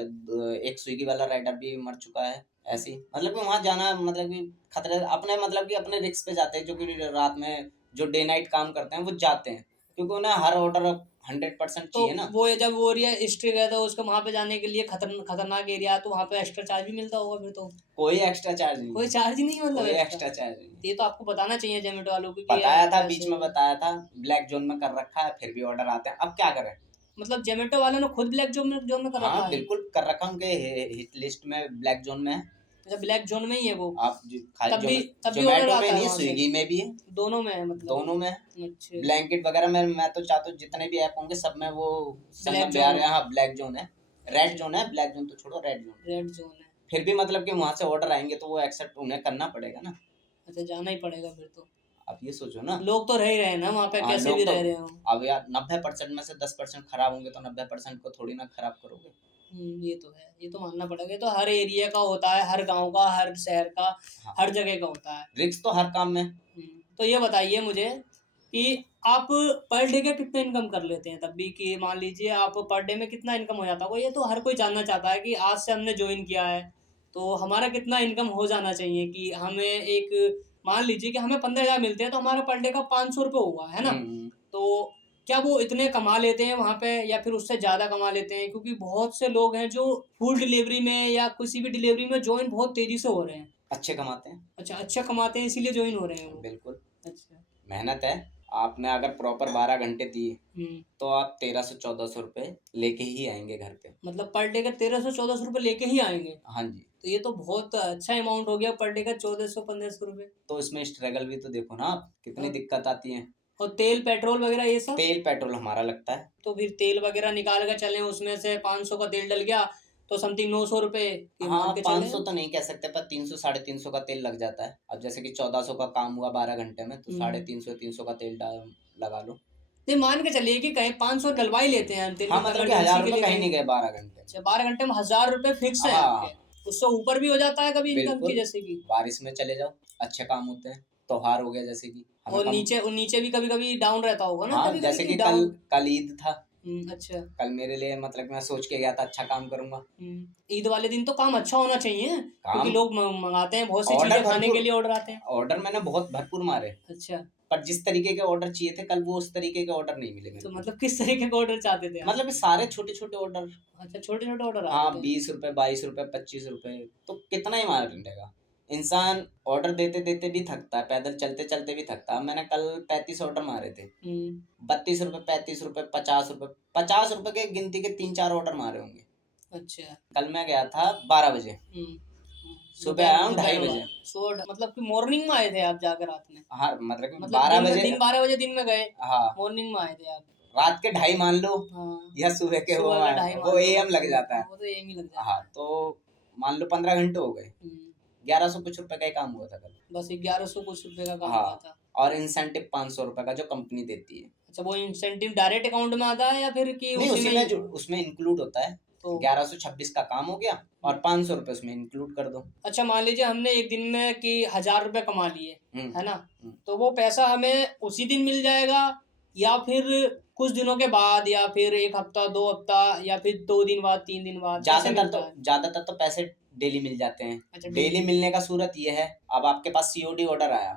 एक स्विगी वाला राइडर भी मर चुका है। ऐसे ही मतलब कि वहाँ जाना मतलब कि खतरे, अपने मतलब कि अपने रिस्क पे जाते हैं, जो कि रात में जो डे नाइट काम करते हैं वो जाते हैं, क्योंकि उन्हें हर ऑर्डर 100% तो चाहिए ना। वो ये जब वो एरिया हिस्ट्री गया था उसको वहाँ पे जाने के लिए, खतरनाक एरिया है, तो वहाँ पे एक्स्ट्रा चार्ज भी मिलता होगा फिर तो? कोई एक्स्ट्रा चार्ज नहीं कोई है। चार्ज ही नहीं है मतलब कोई एक्स्ट्रा? एक्स्ट्रा चार्ज नहीं है। ये तो आपको बताना चाहिए जोमेटो वालों को कि बताया था, बीच ऐसे। में बताया था, ब्लैक जोन में कर रखा है, फिर भी ऑर्डर आते हैं, अब क्या करें। मतलब जोमेटो वालों ने खुद ब्लैक जोन में कर हाँ रखा है? बिल्कुल कर रखा, उनके हिट लिस्ट में ब्लैक जोन में है। अच्छा, ब्लैक जोन में ही है वो? आप खाली तब भी ऑर्डर जोमेटो में आता है नहीं, वहाँ से? स्विगी में भी है, दोनों में है मतलब? दोनों में। अच्छा। ब्लैंकेट वगैरह में मैं तो चाहता हूँ जितने भी ऐप होंगे सब में वो ब्लैक संगम जोन बिहार है? है। हाँ, ब्लैक जोन है, रेड जोन है, ब्लैक जोन तो छोड़ो, रेड जोन। रेड जोन है? फिर भी मतलब कि वहां से ऑर्डर आएंगे तो वो एक्सेप्ट उन्हें करना पड़ेगा ना। अच्छा, जाना ही पड़ेगा फिर तो। आप ये सोचो ना। लोग तो रह ही रहे हैं ना वहाँ पे, हाँ, कैसे भी लोग तो, रह रहे हो। अब यार 90% में से 10% खराब होंगे, तो 90% को थोड़ी ना खराब करोगे। ये तो है, ये तो मानना पड़ेगा। ये तो हर एरिया का होता है, हर गांव का, हर शहर का, हाँ, हर जगह का होता है। रिस्क तो हर काम में। तो ये बताइए मुझे कि आप पर डे का कितना इनकम कर लेते हैं? तब भी कि मान लीजिए आप पर डे में कितना इनकम हो जाता होगा, ये तो हर कोई जानना चाहता है कि आज से हमने ज्वाइन किया है तो हमारा कितना इनकम हो जाना चाहिए। कि हमें एक, मान लीजिए कि हमें 15,000 मिलते हैं तो हमारा पर डे का 500 रुपये हुआ है ना? तो क्या वो इतने कमा लेते हैं वहाँ पे, या फिर उससे ज़्यादा कमा लेते हैं? क्योंकि बहुत से लोग हैं जो फूड डिलीवरी में या किसी भी डिलीवरी में ज्वाइन बहुत तेज़ी से हो रहे हैं। अच्छे कमाते हैं। अच्छा, अच्छा कमाते हैं इसीलिए ज्वाइन हो रहे हैं वो? बिल्कुल, अच्छा। मेहनत है। आपने अगर प्रॉपर 12 घंटे दिए हम्म। तो आप 1300-1400 रुपए लेके ही आएंगे घर पे। मतलब पर डे का 1300-1400 रुपये लेके ही आएंगे? हाँ जी। तो ये तो बहुत अच्छा अमाउंट हो गया, पर डे का 1400-1500 रुपये। तो इसमें स्ट्रगल भी तो देखो ना आप, कितनी और दिक्कत आती है। और तेल पेट्रोल वगैरह ये सब? तेल पेट्रोल हमारा लगता है। तो फिर तेल वगैरह निकाल कर चलें, उसमें से 500 का तेल डल गया तो समथिंग 900 रुपये की मान हाँ, के चले। 500 तो नहीं कह सकते, पर 300-350 का तेल लग जाता है। अब जैसे कि 1400 का काम हुआ 12 घंटे में, तो 350-300 का तेल डाल लगा लो। नहीं, मान के चलिए कि कहीं 500 डलवा ही लेते हैं अंतिम हाँ मतलब कि 1000 रुपये कहीं नहीं गए 12 घंटे। अच्छा, 12 घंटे में 1000 रुपये फिक्स है हाँ आपके, उससे ऊपर भी हो जाता है कभी इनकम की, बिल्कुल, जैसे कि बारिश में चले जाओ, अच्छे काम होते हैं, त्योहार हो गया जैसे कि हमें और कम। नीचे भी कभी कभी डाउन रहता होगा ना, हाँ कभी जैसे कभी कि डाउन। कल ईद था, अच्छा। कल मेरे लिए मतलब कि मैं सोच के गया था अच्छा काम करूंगा। ईद वाले दिन तो काम अच्छा होना चाहिए, क्योंकि काम लोग मंगाते हैं बहुत सी ऑर्डर चीजें, खाने भरपूर, के लिए ऑर्डर आते हैं। ऑर्डर मैंने बहुत भरपूर मारे, अच्छा, पर जिस तरीके के ऑर्डर चाहिए थे कल वो उस तरीके के ऑर्डर नहीं मिले मेरे तो को। मतलब किस तरीके का ऑर्डर चाहते थे आप? मतलब कि सारे छोटे छोटे ऑर्डर। अच्छा, छोटे छोटे ऑर्डर हाँ आते थे। 20 रुपए 22 रुपए 25 रुपए, तो कितना ही मार लेगा इंसान। ऑर्डर देते देते भी थकता है, पैदल चलते चलते भी थकता है। मैंने कल 35 ऑर्डर मारे थे, 32 रुपए 35 रुपए 50 रुपए, 50 रुपए के गिनती के 3-4 ऑर्डर मारे होंगे। अच्छा। कल मैं गया था 12 बजे, सुबह आया हूँ 2:30 बजे। मतलब कि मॉर्निंग में आए थे आप जाकर रात में? हाँ मतलब कि मतलब 12 बजे। 12 बजे दिन में गए, हाँ मॉर्निंग में आए थे आप? रात के 2:30 मान लो, हाँ, या सुबह के वो सुबह का 2:30 मान वो लो, एएम लग जाता है। वो तो एम ही लग जाता है। हाँ तो मान लो 15 घंटे हो गए, 1100 कुछ रुपए का ही काम हुआ था कल। बस 1100 कुछ रुपए का काम हाँ हुआ था। और इंसेंटिव 500 रुपए का जो कंपनी देती है। अच्छा, वो इंसेंटिव डायरेक्ट अकाउंट में आता है या फिर कि नहीं उसी उसी में में ही? जो उसमें इंक्लूड होता है, तो 1126 का काम हो गया और 500 रुपए उसमें इंक्लूड कर दो। अच्छा, मान लीजिए हमने एक दिन में कि 1000 रुपए कमा लिए, है ना, हम्म। तो वो पैसा हमें उसी दिन मिल जाएगा या फिर कुछ दिनों के बाद, या फिर 1 हफ्ता 2 हफ्ता, या फिर 2 दिन बाद 3 दिन बाद, कैसे मिलता है? ज्यादातर तो पैसे डेली मिल जाते हैं। अच्छा, डेली मिलने का सूरत ये है, अब आपके पास सीओडी ऑर्डर आया,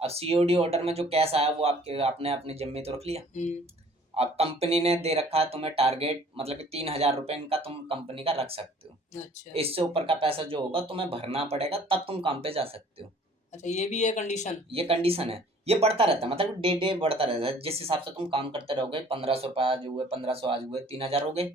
अब सीओडी ऑर्डर में जो कैश आया वो आपने अपने जिम्मे में तो रख लिया। अब कंपनी ने दे रखा है तुम्हें टारगेट, मतलब कि 3000 रुपए इनका तुम कंपनी का रख सकते हो। अच्छा। इससे ऊपर का पैसा जो होगा तुम्हें भरना पड़ेगा, तब तुम काम पे जा सकते हो। अच्छा, ये भी है कंडीशन? ये कंडीशन है, ये बढ़ता रहता है, मतलब डे डे बढ़ता रहता है। जिस हिसाब से तुम काम करते रहोगे, 1500 रुपए आज हुए, 1500 आज हुए, 3000 हो गए,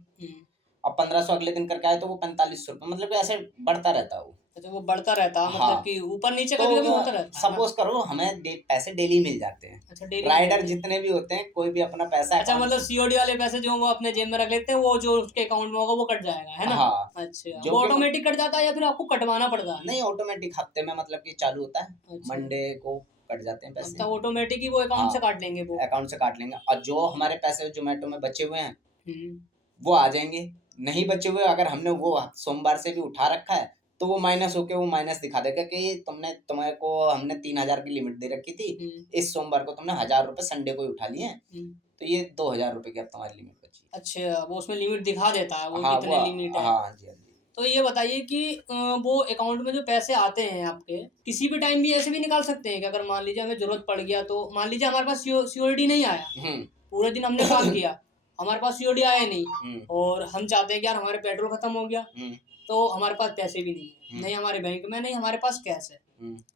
अब 1500 अगले दिन करके आए तो वो 4500 रुपए, मतलब कि ऐसे बढ़ता रहता है वो। अच्छा, वो बढ़ता रहता है, मतलब हाँ कि ऊपर नीचे तो कभी कभी होता रहता है ना? सपोज करो हमें पैसे डेली मिल जाते हैं। अच्छा, डेली राइडर जितने भी होते हैं कोई भी अपना पैसा अच्छा, मतलब सीओडी वाले पैसे जो वो अपने जेब में रख लेते हैं, वो जो उसके अकाउंट में होगा वो कट जाएगा, है ना? हाँ अच्छा, जो वो कि ऑटोमेटिक कट जाता है या फिर आपको कटवाना पड़ता है? नहीं ऑटोमेटिक हफ्ते में मतलब कि चालू होता है, अच्छा। मंडे को कट जाते हैं पैसे। तो ऑटोमेटिक ही वो अकाउंट से काट लेंगे वो? अकाउंट से काट लेंगे, और जो हमारे पैसे जोमेटो में बचे हुए हैं हम्म। वो आ जाएंगे। नहीं बचे हुए अगर हमने वो सोमवार से भी उठा रखा है तो वो माइनस होके वो माइनस दिखा देगा कि तुम्हारे को हमने 3000 की लिमिट दे रखी थी, इस सोमवार को तुमने 1000 रुपए संडे को ही उठा लिए हैं, तो ये 2000 रुपए की अब तुम्हारी लिमिट बची। अच्छा, वो उसमें लिमिट दिखा देता है, वो हाँ कितने लिमिट है? हाँ जी हाँ जी। तो ये बताइए कि वो अकाउंट में जो पैसे आते हैं आपके, किसी भी टाइम भी ऐसे भी निकाल सकते हैं कि अगर मान लीजिए हमें जरूरत पड़ गया, तो मान लीजिए हमारे पास सीओडी नहीं आया, पूरे दिन हमने काम किया, हमारे पास सीओडी आया नहीं, और हम चाहते हैं कि यार हमारे पेट्रोल खत्म हो गया, तो हमारे पास पैसे भी नहीं है, नहीं हमारे बैंक में, नहीं हमारे पास कैश है,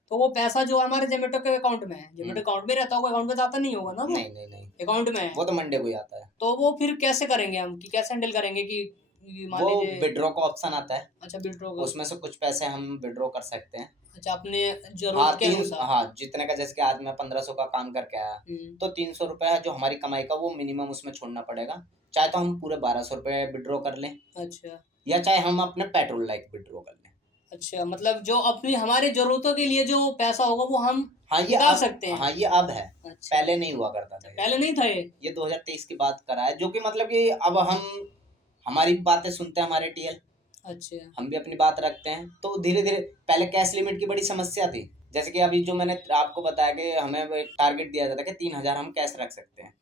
तो वो पैसा जो हमारे जोमेटो के अकाउंट में है, जोमेटो अकाउंट में रहता होगा, अकाउंट में जाता नहीं होगा ना? नहीं अकाउंट में है, वो तो मंडे को ही आता है। तो वो फिर कैसे करेंगे हम, कि कैसे हैंडल करेंगे कि मान वो लीजिए? विड्रॉ का ऑप्शन आता है। अच्छा, विड्रॉ का? उसमें से कुछ पैसे हम विड्रॉ कर सकते हैं। अच्छा, अपने जरूरत के अनुसार? हाँ जितने का, जैसे कि आज मैं 1500 का काम करके आया तो 300 रुपए जो हमारी कमाई का वो मिनिमम उसमें छोड़ना पड़ेगा, चाहे तो हम पूरे 1200 रुपए विड्रॉ कर लें। अच्छा। या चाहे हम अपने पेट्रोल लाइक विड्रॉ कर लें। अच्छा, मतलब जो अपनी हमारी जरूरतों के लिए जो पैसा होगा वो हम हाँ ये निकाल सकते हैं? हाँ ये अब है। अच्छा। पहले नहीं हुआ करता था। पहले नहीं था ये 2023 की बात करा है, जो कि मतलब कि अब हम हमारी बातें सुनते हैं हमारे टीएल। अच्छा। हम भी अपनी बात रखते हैं, तो धीरे धीरे पहले कैश लिमिट की बड़ी समस्या थी, जैसे कि अभी जो मैंने आपको बताया कि हमें एक टारगेट दिया जाता है कि 3000 हम कैश रख सकते हैं,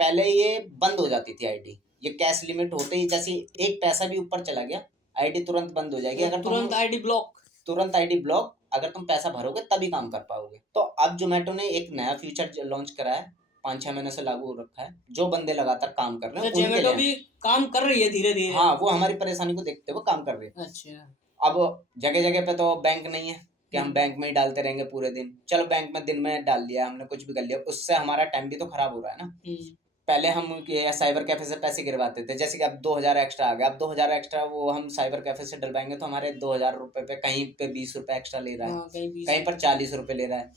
पहले ये बंद हो जाती थी आईडी। ये कैश लिमिट होते ही जैसे एक पैसा भी ऊपर चला गया आईडी तुरंत बंद हो जाएगी। अगर तुरंत आईडी ब्लॉक? तुरंत आईडी ब्लॉक, अगर तुम पैसा भरोगे तभी काम कर पाओगे। तो अब जोमेटो ने एक नया फीचर लॉन्च करा है, 5-6 महीने से लागू हो रखा है, जो बंदे लगातार काम कर रहे हैं उनके जोमेटो लिए। भी काम कर रही है धीरे धीरे? हाँ वो हमारी परेशानी को देखते हुए काम कर रही है। अच्छा। अब जगह जगह पे तो बैंक नहीं है कि हम बैंक में ही डालते रहेंगे पूरे दिन। चलो बैंक में दिन में डाल दिया हमने, कुछ भी कर लिया, उससे हमारा टाइम भी तो खराब हो रहा है ना। पहले हम साइबर कैफे से पैसे गिरवाते थे, जैसे कि अब 2000 एक्स्ट्रा आ गया, अब 2000 एक्स्ट्रा वो हम साइबर कैफे से डलवाएंगे तो हमारे 2000 रुपए पे कहीं पे 20 रुपए एक्स्ट्रा ले रहा है, कहीं पर 40 रुपए ले रहा है,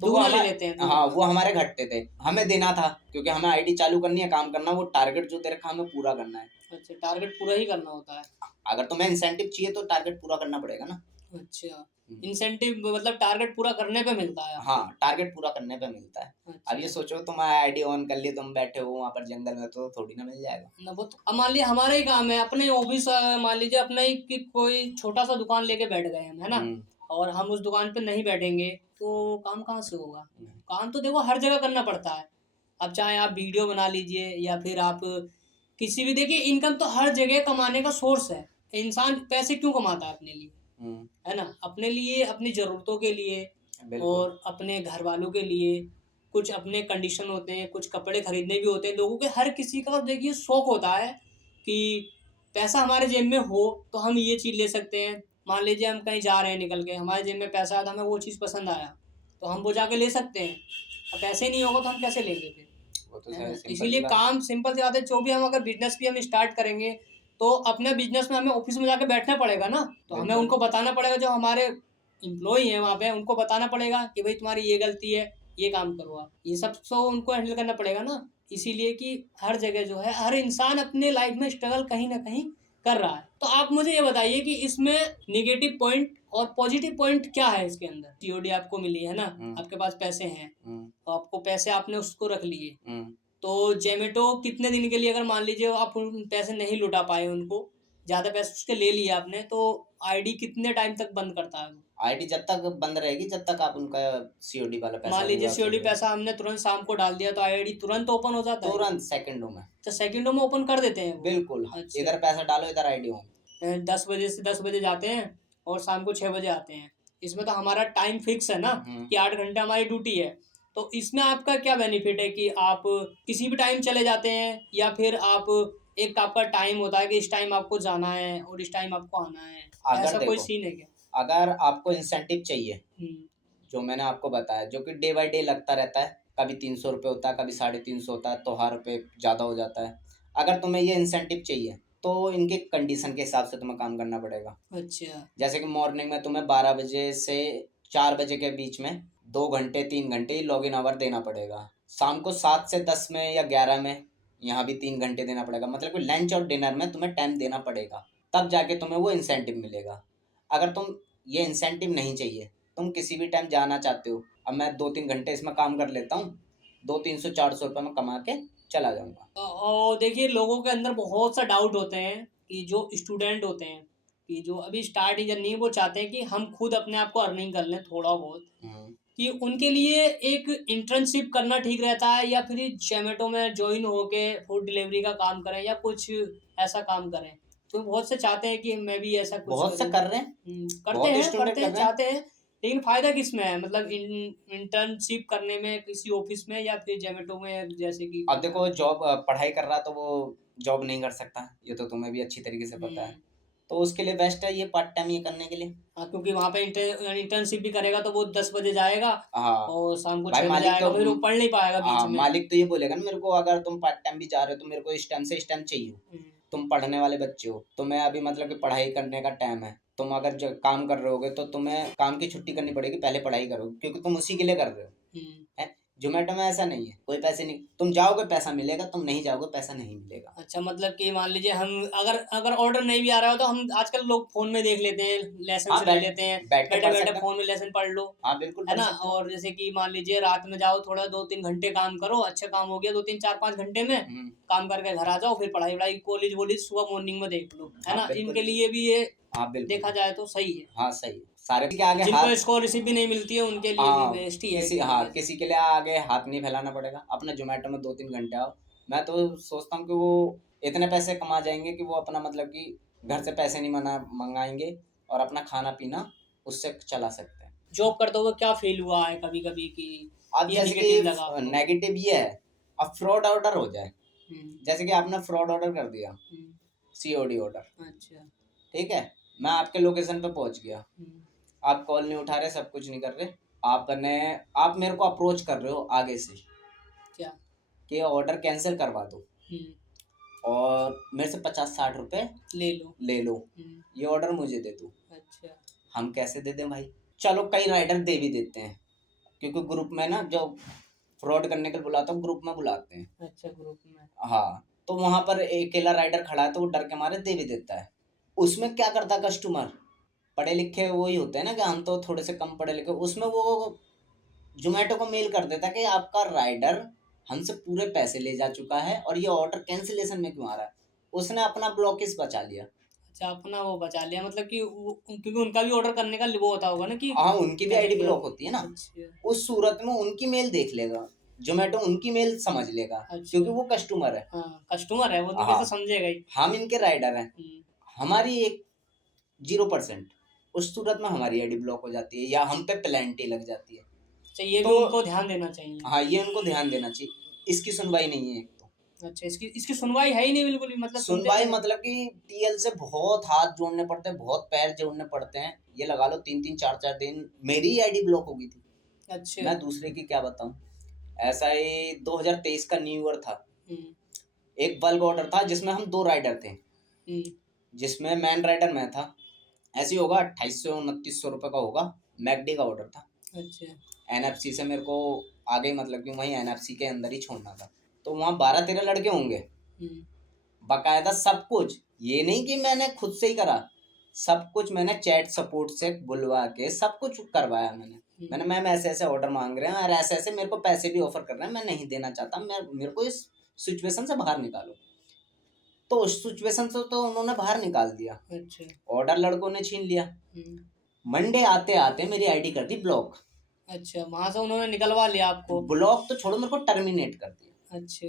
तो वो लेते हैं। हाँ वो हमारे घटते थे, हमें देना था क्योंकि हमें आईडी चालू करनी है, काम करना, वो टारगेट जो दे रखा हमें पूरा करना है। अच्छा, टारगेट पूरा ही करना होता है? अगर तुम्हें इंसेंटिव चाहिए तो टारगेट पूरा करना पड़ेगा ना। अच्छा, इंसेंटिव मतलब टारगेट पूरा करने पे मिलता है आपको? हाँ, टारगेट पूरा करने पे मिलता है। अब ये अच्छा। सोचो तुम आईडी ऑन कर ली, तुम बैठे हो वहाँ पर जंगल में, तो थोड़ी ना मिल जाएगा। ना वो तो अब मान लीजिए हमारा ही काम है, अपने ऑफिस मान लीजिए अपना ही कि कोई छोटा सा दुकान लेके बैठ गए हम, है ना, हम्म, और हम उस दुकान पे नहीं बैठेंगे तो काम कहाँ से होगा? हम्म, काम तो देखो हर जगह करना पड़ता है। अब चाहे आप वीडियो बना लीजिए या फिर आप किसी भी, देखिए इनकम तो हर जगह कमाने का सोर्स है। इंसान पैसे क्यों कमाता है? अपने लिए, हम्म, है ना, अपने लिए, अपनी ज़रूरतों के लिए बिल्कुल। और अपने घर वालों के लिए। कुछ अपने कंडीशन होते हैं, कुछ कपड़े खरीदने भी होते हैं लोगों के। हर किसी का देखिए शौक होता है कि पैसा हमारे जेब में हो तो हम ये चीज़ ले सकते हैं। मान लीजिए हम कहीं जा रहे हैं निकल के, हमारे जेब में पैसा आया तो हमें वो चीज़ पसंद आया तो हम वो जाके ले सकते हैं। अब पैसे ही नहीं होगा तो हम कैसे लेंगे फिर? वो तो है ना? सिंपल सी इसीलिए बात। काम सिंपल सी बात है। जो भी हम अगर बिजनेस भी हम स्टार्ट करेंगे तो अपने बिजनेस में हमें ऑफिस में जाके बैठना पड़ेगा ना, तो हमें बिल्कुल। उनको बताना पड़ेगा, जो हमारे एम्प्लॉई हैं वहाँ पे उनको बताना पड़ेगा कि भाई तुम्हारी ये गलती है, ये काम करो आप। ये सब तो उनको हैंडल करना पड़ेगा ना। इसीलिए कि हर जगह जो है हर इंसान अपने लाइफ में स्ट्रगल कहीं ना कहीं कर रहा है। तो आप मुझे ये बताइए कि इसमें नेगेटिव पॉइंट और पॉजिटिव पॉइंट क्या है इसके अंदर? सीओडी आपको मिली है ना, आपके पास पैसे हैं, हम्म, तो आपको पैसे आपने उसको रख लिए। हम्म। तो ज़ोमैटो कितने दिन के लिए, अगर मान लीजिए आप उन पैसे नहीं लौटा पाए उनको, ज़्यादा पैसे उसके ले लिए आपने, तो आईडी कितने टाइम तक बंद करता है वो? आईडी जब तक बंद रहेगी, जब तक आप उनका सीओडी वाला पैसा मान नहीं लीजिए वापस सीओडी होगा। पैसा हमने तुरंत शाम को डाल दिया तो आईडी तुरंत ओपन हो जाता है? तुरंत सेकंडों में। तो सेकंडों में ओपन कर देते हैं वो? बिल्कुल। अच्छा। इधर पैसा डालो, इधर आईडी ऑन। 10 बजे से 10 बजे जाते हैं और शाम को 6 बजे आते हैं। इसमें तो हमारा टाइम फिक्स है ना कि 8 घंटे हमारी ड्यूटी है। तो इसमें आपका क्या बेनिफिट है कि आप किसी भी टाइम चले जाते हैं, या फिर आप एक आपका टाइम होता है कि इस टाइम आपको जाना है और इस टाइम आपको आना है? अगर ऐसा कोई देखो, सीन है क्या? अगर आपको इंसेंटिव चाहिए, हुँ, जो मैंने आपको बताया, जो कि डे बाय डे लगता रहता है, कभी 300 रुपये होता है, कभी 350 होता है, त्योहार पे ज़्यादा हो जाता है। अगर तुम्हें ये इंसेंटिव चाहिए तो इनके कंडीशन के हिसाब से तुम्हें काम करना पड़ेगा। अच्छा। जैसे कि मॉर्निंग में तुम्हें 12 बजे से 4 बजे के बीच में 2 घंटे 3 घंटे लॉग इन आवर देना पड़ेगा। शाम को 7 से 10 में या 11 में यहाँ भी 3 घंटे देना पड़ेगा। मतलब कि लंच और डिनर में तुम्हें टाइम देना पड़ेगा, तब जाके तुम्हें वो इंसेंटिव मिलेगा। अगर तुम ये इंसेंटिव नहीं चाहिए, तुम किसी भी टाइम जाना चाहते हो, अब मैं 2-3 घंटे इसमें काम कर लेता हूँ, 200-300-400 रुपये में कमा के चला जाऊँगा। और देखिए लोगों के अंदर बहुत सा डाउट होते हैं कि जो स्टूडेंट होते हैं, कि जो अभी स्टार्ट ही करनी है, वो चाहते हैं कि हम खुद अपने आप को अर्निंग कर लें थोड़ा बहुत। कि उनके लिए एक इंटर्नशिप करना ठीक रहता है, या फिर ज़ोमैटो में जॉइन होके फूड डिलीवरी का काम करें, या कुछ ऐसा काम करें? तो बहुत से चाहते हैं कि मैं भी ऐसा कुछ बहुत से करूँ। कर रहे हैं, करते बहुत हैं, स्टूडेंट कर रहे हैं। चाहते हैं, लेकिन फ़ायदा किसमें है? मतलब इंटर्नशिप करने में किसी ऑफ़िस में, या फिर ज़ोमैटो में जैसे कि अब देखो, जॉब पढ़ाई कर रहा तो वो जॉब नहीं कर सकता, ये तो तुम्हें भी अच्छी तरीके से पता है। हुँ। तो उसके लिए बेस्ट है ये पार्ट टाइम ये करने के लिए। हाँ, क्योंकि वहाँ पे इंटर्नशिप भी करेगा तो वो 10 बजे जाएगा हाँ, और शाम को भाई 6 बजे मालिक आएगा, तो फिर वो पढ़ नहीं पाएगा बीच हाँ, में। मालिक तो ये बोलेगा ना मेरे को, अगर तुम पार्ट टाइम भी जा रहे हो तो मेरे को इस टाइम से इस टाइम चाहिए। हुँ, तुम पढ़ने वाले बच्चे हो, तुम्हें अभी मतलब कि पढ़ाई करने का टाइम है, तुम अगर जो काम कर रहे होगे तो तुम्हें काम की छुट्टी करनी पड़ेगी, पहले पढ़ाई करो, क्योंकि तुम उसी के लिए कर रहे हो। हुँ। है, जोमेटो में ऐसा नहीं है, कोई पैसे नहीं, तुम जाओगे पैसा मिलेगा, तुम नहीं जाओगे पैसा नहीं मिलेगा। अच्छा, मतलब कि मान लीजिए हम अगर अगर ऑर्डर नहीं भी आ रहा हो तो हम आजकल लोग फ़ोन में देख लेते हैं, लेसन हाँ, ले लेते हैं, बैठ के पढ़ बैठे-बैठे सकते हैं। फ़ोन में लेसन पढ़ लो, हाँ, बिल्कुल है पढ़ ना? सकते हो। और जैसे कि मान लीजिए रात में जाओ थोड़ा 2-3 घंटे काम करो, अच्छा काम हो गया 2-3 4-5 घंटे में, हम्म, काम करके घर आ जाओ, फिर पढ़ाई-वढ़ाई कॉलेज-वॉलेज सुबह मॉर्निंग में देख लो, है हाँ, ना? बिल्कुल। इनके लिए भी ये हाँ, बिल्कुल। देखा जाए तो सही है। हाँ, सही है। सारे के आगे जिनको हाथ। स्कॉलरशिप भी नहीं मिलती है उनके लिए भी हाँ, बेस्ट ही है किसी, एक हाँ, तरीके से। किसी के लिए आगे हाथ नहीं फैलाना पड़ेगा, अपना जोमेटो में 2-3 घंटे आओ। मैं तो सोचता हूँ कि वो इतने पैसे कमा जाएंगे कि वो अपना मतलब कि घर से पैसे नहीं मंगाएंगे, और अपना खाना पीना उससे चला सकते हैं। जॉब करते हुए क्या फ़ील हुआ है कभी-कभी कि अब ये जैसे नेगेटिव लगा कि आपको? नेगेटिव ये है, अब फ्रॉड ऑर्डर हो जाए, हुँ, जैसे कि आपने फ्रॉड ऑर्डर कर दिया, हुँ, सीओडी ऑर्डर, अच्छा। ठीक है, मैं आपके लोकेशन पे पहुंच गया, हुँ, आप कॉल नहीं उठा रहे, सब कुछ नहीं कर रहे, आपने आप मेरे को अप्रोच कर रहे हो आगे से क्या? कि ऑर्डर कैंसिल करवा दो हुँ, और मेरे से 50-60 रुपए ले लो। ले लो, हुँ, ये ऑर्डर मुझे दे दो। अच्छा। हम कैसे दे दें भाई? चलो कई राइडर दे भी देते हैं, क्योंकि ग्रुप में ना जो फ्रॉड करने के लिए बुलाता हूँ, ग्रुप में बुलाते हैं। अच्छा, ग्रुप में। हाँ, तो वहां पर अकेला राइडर खड़ा है तो वो डर के मारे दे भी देता है। उसमें क्या करता है कस्टमर, पढ़े लिखे वही होते हैं ना, कि हम तो थोड़े से कम पढ़े लिखे, उसमें वो जोमेटो को मेल कर देता कि आपका राइडर हमसे पूरे पैसे ले जा चुका है और ये ऑर्डर कैंसिलेशन में क्यों आ रहा है। उसने अपना ब्लॉकेज बचा लिया। अच्छा, अपना वो बचा लिया, मतलब कि क्योंकि उनका भी ऑर्डर करने का वो होता होगा ना कि हाँ, उनकी भी आईडी ब्लॉक होती है ना। अच्छा उस सूरत में उनकी मेल देख लेगा जोमेटो, उनकी मेल समझ लेगा, अच्छा। क्योंकि वो कस्टमर है। हाँ, कस्टमर है वो तो, हाँ, कैसे समझेगा ही। हम इनके राइडर हैं, हम्म, हमारी एक 0%, उस सूरत में हमारी आईडी ब्लॉक हो जाती है या हम पे पेनल्टी लग जाती है। अच्छा, ये भी तो उनको ध्यान देना चाहिए। हाँ, ये उनको ध्यान देना चाहिए। इसकी सुनवाई नहीं है एक तो। अच्छा, इसकी इसकी सुनवाई है ही नहीं बिल्कुल भी, मतलब सुनते सुनवाई नहीं। मतलब कि टीएल से बहुत हाथ जोड़ने पड़ते हैं, बहुत पैर जोड़ने पड़ते हैं। ये लगा लो 3-3 4-4 दिन मेरी ही आईडी ब्लॉक हो गई थी। अच्छा। मैं दूसरे की क्या बताऊं। ऐसा ही 2023 का न्यू ईयर था। हम्म, एक बल्क ऑर्डर था जिसमें हम 2 राइडर थे, हम्म, जिसमें मैन राइडर मैं था। ऐसे ही होगा 2800-2900 रुपये का होगा। मैकडी का ऑर्डर था। अच्छा। एनएफसी से मेरे को आगे, मतलब कि वहीं एनएफसी के अंदर ही छोड़ना था। तो वहाँ 12-13 लड़के होंगे, हम्म, बकायदा सब कुछ। ये नहीं कि मैंने खुद से ही करा, सब कुछ मैंने चैट सपोर्ट से बुलवा के सब कुछ करवाया। मैंने मैम ऐसे ऐसे ऑर्डर मांग रहे हैं और ऐसे ऐसे मेरे को पैसे भी ऑफर कर रहे हैं, मैं नहीं देना चाहता, मैं मेरे को इस सिचुएशन से बाहर निकालो। तो उस सिचुएशन से तो उन्होंने बाहर निकाल दिया। अच्छा। ऑर्डर लड़कों ने छीन लिया। हम्म, मंडे आते आते मेरी आईडी कर दी ब्लॉक। अच्छा, वहां से उन्होंने निकलवा लिया आपको। ब्लॉक तो छोड़ो, मेरे को टर्मिनेट कर दिया। अच्छा,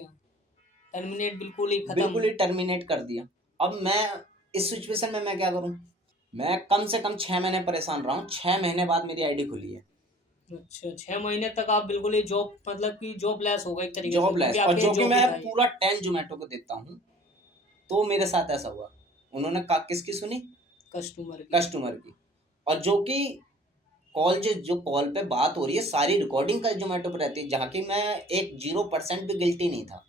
टर्मिनेट, बिल्कुल ही खत्म। बिल्कुल ही टर्मिनेट कर दिया। अब मैं इस सिचुएशन में मैं क्या करूं। मैं कम से कम 6 महीने परेशान रहा हूँ। 6 महीने बाद मेरी आईडी खुली है। अच्छा, 6 महीने तक आप बिल्कुल ही जॉब, मतलब कि जॉबलेस हो गए एक तरीके से, जॉबलेस, क्योंकि और आपकी जो कि जॉब मैं ही था ये। पूरा 10 जोमेटो को देता हूँ। तो मेरे साथ ऐसा हुआ। उन्होंने कहा किसकी सुनी, कस्टमर की। कस्टमर की। और जो कि कॉल जो कॉल पे बात हो रही है सारी रिकॉर्डिंग का जोमेटो पे रहती है, जहाँ की मैं एक 0% भी गिल्टी नहीं था।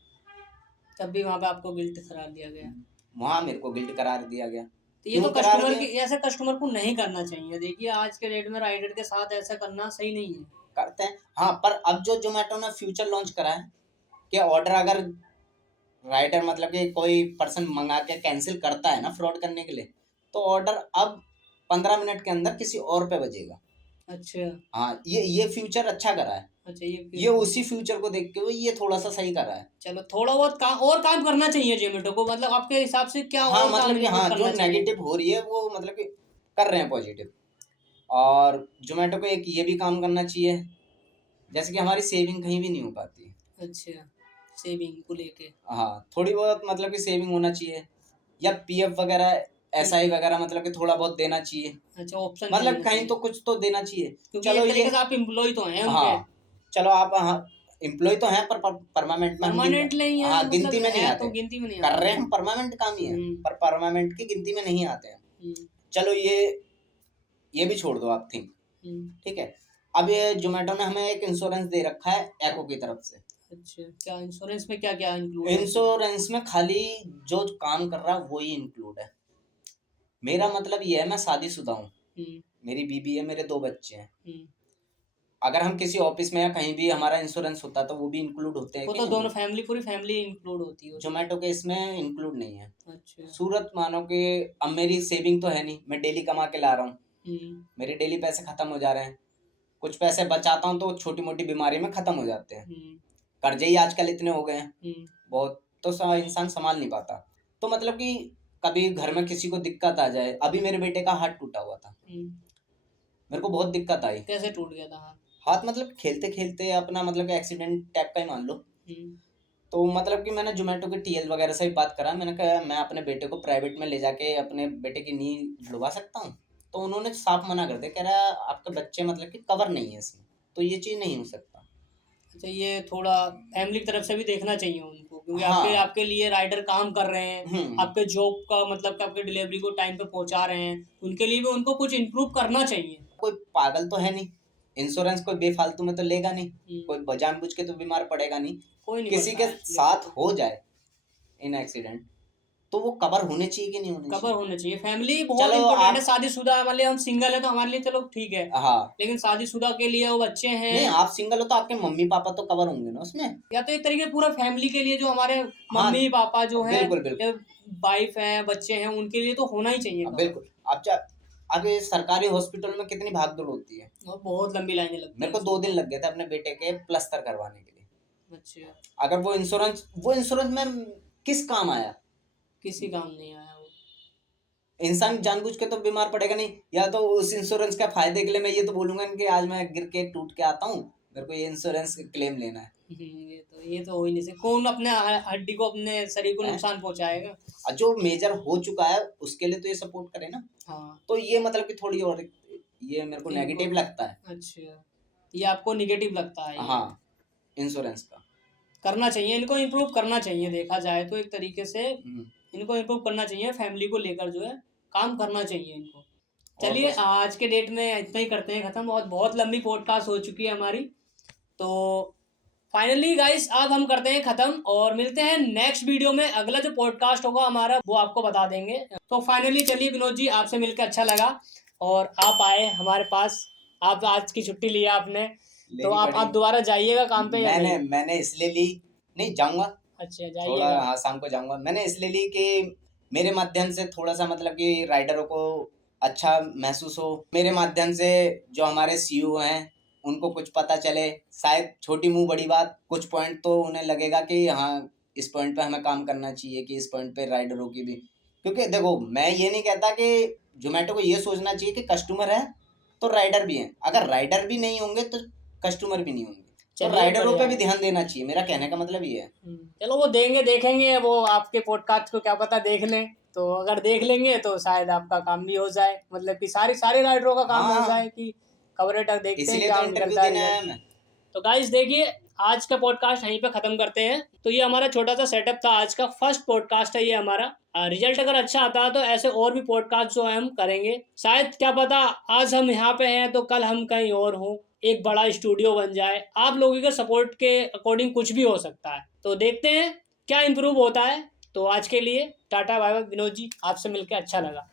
तब भी वहां पे आपको गिल्ट करार दिया गया। वहां मेरे को गिल्ट करार दिया गया। तो ये तो क्यों करार कस्टमर दिया। की, ऐसे कस्टमर को नहीं करना चाहिए। देखिए आज के डेट में राइडर के साथ ऐसा करना सही नहीं है। करते हैं हाँ, पर अब जो जोमेटो ने फ्यूचर लॉन्च करा है कि ऑर्डर अगर राइडर, मतलब कि कोई पर्सन मंगा के कैंसिल करता है ना फ्रॉड करने के लिए, तो ऑर्डर अब 15 मिनट के अंदर किसी और पे बजेगा। अच्छा। हाँ, ये फ्यूचर अच्छा करा है। अच्छा, ये उसी फ्यूचर को देख के वो ये थोड़ा सा सही करा है। चलो, थोड़ा बहुत काम और काम करना चाहिए जोमेटो को, मतलब आपके हिसाब से क्या हाँ, और काम मतलब कि हाँ, improve जो करना चाहिए। नेगेटिव हो रही है वो मतलब कि कर रहे हैं पॉजिटिव। और जोमेटो को एक ये भी काम करना चाहिए, जैसे कि हमारी सेविंग कहीं भी नहीं हो पाती है। अच्छा, सेविंग को लेके। हाँ, थोड़ी बहुत मतलब कि सेविंग होना चाहिए, या पीएफ वगैरह, एसआई वगैरह, मतलब कि थोड़ा बहुत देना चाहिए। अच्छा, ऑप्शन मतलब चाहिए कहीं तो कुछ तो देना चाहिए। क्योंकि चलो एक ये, तरीके से आप एम्प्लॉय तो हैं उनके। हाँ, चलो आप, हाँ, एम्प्लॉय तो हैं, पर परमानेंट में हम परमानेंट नहीं है, हाँ, मतलब गिनती में नहीं है आते। तो गिनती में नहीं कर आते। रहे हैं हम परमानेंट काम ही है, पर परमानेंट की गिनती में नहीं आते हैं। हम्म, चलो ये भी छोड़ दो आप थिंक। ठीक है। अब ये जोमेटो ने हमें एक इंश्योरेंस दे रखा है एको की तरफ से। अच्छा, क्या इंश्योरेंस में क्या क्या इंक्लूड है? इंश्योरेंस में खाली जो काम कर रहा है वही इंक्लूड है। मेरा मतलब ये है, मैं शादीशुदा हूँ, मेरी बीबी है, मेरे 2 बच्चे हैं। अगर हम किसी ऑफिस में या कहीं भी हमारा इंश्योरेंस होता तो वो भी इंक्लूड होते हैं वो कि तो नहीं? दोनों फैमिली, पूरी फैमिली इंक्लूड होती है उसमें। जोमेटो के इसमें इंक्लूड नहीं है। अच्छा। सूरत मानो कि अब मेरी सेविंग तो है नहीं, मैं डेली कमा के ला रहा हूँ, मेरे डेली पैसे खत्म हो जा रहे हैं। कुछ पैसे बचाता हूँ तो छोटी मोटी बीमारी में खत्म हो जाते हैं। कर्जे ही आजकल इतने हो गए हैं बहुत, तो इंसान संभाल नहीं पाता। तो मतलब कि कभी घर में किसी को दिक्कत आ जाए, अभी मेरे बेटे का हाथ टूटा हुआ था, मेरे को बहुत दिक्कत आई। कैसे टूट गया था हाथ? हाथ मतलब खेलते खेलते अपना, मतलब कि एक्सीडेंट टाइप का ही मान लो। तो मतलब कि मैंने जोमेटो के टीएल वगैरह से भी बात करा, मैंने कहा मैं अपने बेटे को प्राइवेट में ले जाके अपने बेटे की नी जुड़वा सकता हूँ। तो उन्होंने साफ मना कर दिया, कह रहा आपके बच्चे मतलब कि कवर नहीं है इसमें, तो ये चीज़ नहीं हो सकता। अच्छा, ये थोड़ा फैमिली की तरफ से भी देखना चाहिए उनको, क्योंकि हाँ। आपके लिए राइडर काम कर रहे हैं, आपके जॉब का मतलब कि आपके डिलीवरी को टाइम पे पहुंचा रहे हैं, उनके लिए भी उनको कुछ इम्प्रूव करना चाहिए। कोई पागल तो है नहीं, इंश्योरेंस कोई बेफालतू में तो लेगा नहीं, कोई जानबूझ के तो बीमार पड़ेगा नहीं। कोई नहीं किसी के साथ हो जाए इन एक्सीडेंट तो वो कवर होने चाहिए कि नहीं होने चाहिए? कवर होने चाहिए। फैमिली बहुत इम्पोर्टेंट है। शादीशुदा, मान लिया हम सिंगल है तो हमारे लिए चलो ठीक है, हाँ, लेकिन शादीशुदा के लिए वो बच्चे हैं। नहीं, आप सिंगल हो तो आपके मम्मी पापा तो कवर होंगे ना उसमें, या तो एक तरीके पूरा फैमिली के लिए, जो हमारे मम्मी पापा जो है, बिल्कुल बिल्कुल वाइफ है, बच्चे हैं, उनके लिए तो होना ही चाहिए cover। बिल्कुल। आप अब ये सरकारी हॉस्पिटल में कितनी भागदौड़ होती है, और बहुत लंबी लाइनें लगती मेरे को हैं 2 दिन लग गए थे अपने बेटे के प्लास्टर करवाने के लिए। अच्छा, अगर वो इंश्योरेंस में किस काम आया? किसी काम नहीं आया वो। इंसान जानबूझ के तो बीमार पड़ेगा नहीं, या तो उस इंश्योरेंस का फायदे के लिए मैं ये तो बोलूंगा कि आज मैं गिर के टूट के आता हूँ, मेरे को ये इंश्योरेंस क्लेम लेना है। ये तो हो ही नहीं सकता। कौन अपने हड्डी को, अपने शरीर को हैं? नुकसान पहुंचाएगा? और जो मेजर हो चुका है उसके लिए तो ये सपोर्ट करे ना। हाँ, तो ये मतलब कि थोड़ी और ये मेरे को नेगेटिव इनको लगता है। अच्छा, ये आपको निगेटिव लगता है ये? हाँ, इंश्योरेंस का। करना चाहिए, इनको इम्प्रूव करना चाहिए, देखा जाए तो एक तरीके से इनको इम्प्रूव करना चाहिए। फैमिली को लेकर जो है काम करना चाहिए इनको। चलिए कुछ? आज के डेट में इतना ही करते हैं ख़त्म, और बहुत लंबी पॉडकास्ट हो चुकी है हमारी। तो फाइनली गाइस अब हम करते हैं ख़त्म, और मिलते हैं नेक्स्ट वीडियो में। अगला जो पॉडकास्ट होगा हमारा वो आपको बता देंगे। तो फाइनली चलिए विनोद जी, आपसे मिलकर अच्छा लगा, और आप आए हमारे पास। आप आज की छुट्टी लिया आपने, तो लेनी आप पड़ी। दोबारा जाइएगा काम पे या नहीं? मैंने इसलिए ली, नहीं जाऊंगा अच्छा, थोड़ा, जाइएगा। हाँ शाम को जाऊंगा। मैंने इसलिए ली कि मेरे माध्यम से थोड़ा सा मतलब कि राइडरों को अच्छा महसूस हो, मेरे माध्यम से जो हमारे सीईओ हैं उनको कुछ पता चले। शायद छोटी मुंह बड़ी बात, कुछ पॉइंट तो उन्हें लगेगा कि हाँ इस पॉइंट पे हमें काम करना चाहिए, कि इस पॉइंट पे राइडरों की भी, क्योंकि देखो मैं ये नहीं कहता कि जोमेटो को ये सोचना चाहिए कि कस्टमर है तो राइडर भी हैं, अगर राइडर भी नहीं होंगे तो कस्टमर भी नहीं होंगे। तो चलिए राइडरों पे बढ़िया भी है। ध्यान देना चाहिए, मेरा कहने का मतलब ये है। चलो वो देखेंगे वो आपके पॉडकास्ट को, क्या पता देख लें। तो अगर देख लेंगे तो शायद आपका काम भी हो जाए, मतलब कि सारी सारी राइडरों का काम हो हाँ, जाए कि कवर तक देखते हैं इसीलिए क्या तो इंटरव्यू निकलता है देने आया रिजल्ट। मैं। तो गाइस देखिए, आज का पॉडकास्ट यहीं पे खत्म करते हैं। तो ये हमारा छोटा सा सेटअप था, आज का फर्स्ट पॉडकास्ट है ये हमारा। रिजल्ट अगर अच्छा आता है तो ऐसे और भी पॉडकास्ट जो है हम करेंगे। शायद क्या पता आज हम यहाँ पे हैं तो कल हम कहीं और हों, एक बड़ा स्टूडियो बन जाए। आप लोगों के सपोर्ट के अकॉर्डिंग कुछ भी हो सकता है, तो देखते हैं क्या इम्प्रूव होता है। तो आज के लिए tata bye bye. Vinod ji, आपसे मिलकर अच्छा लगा।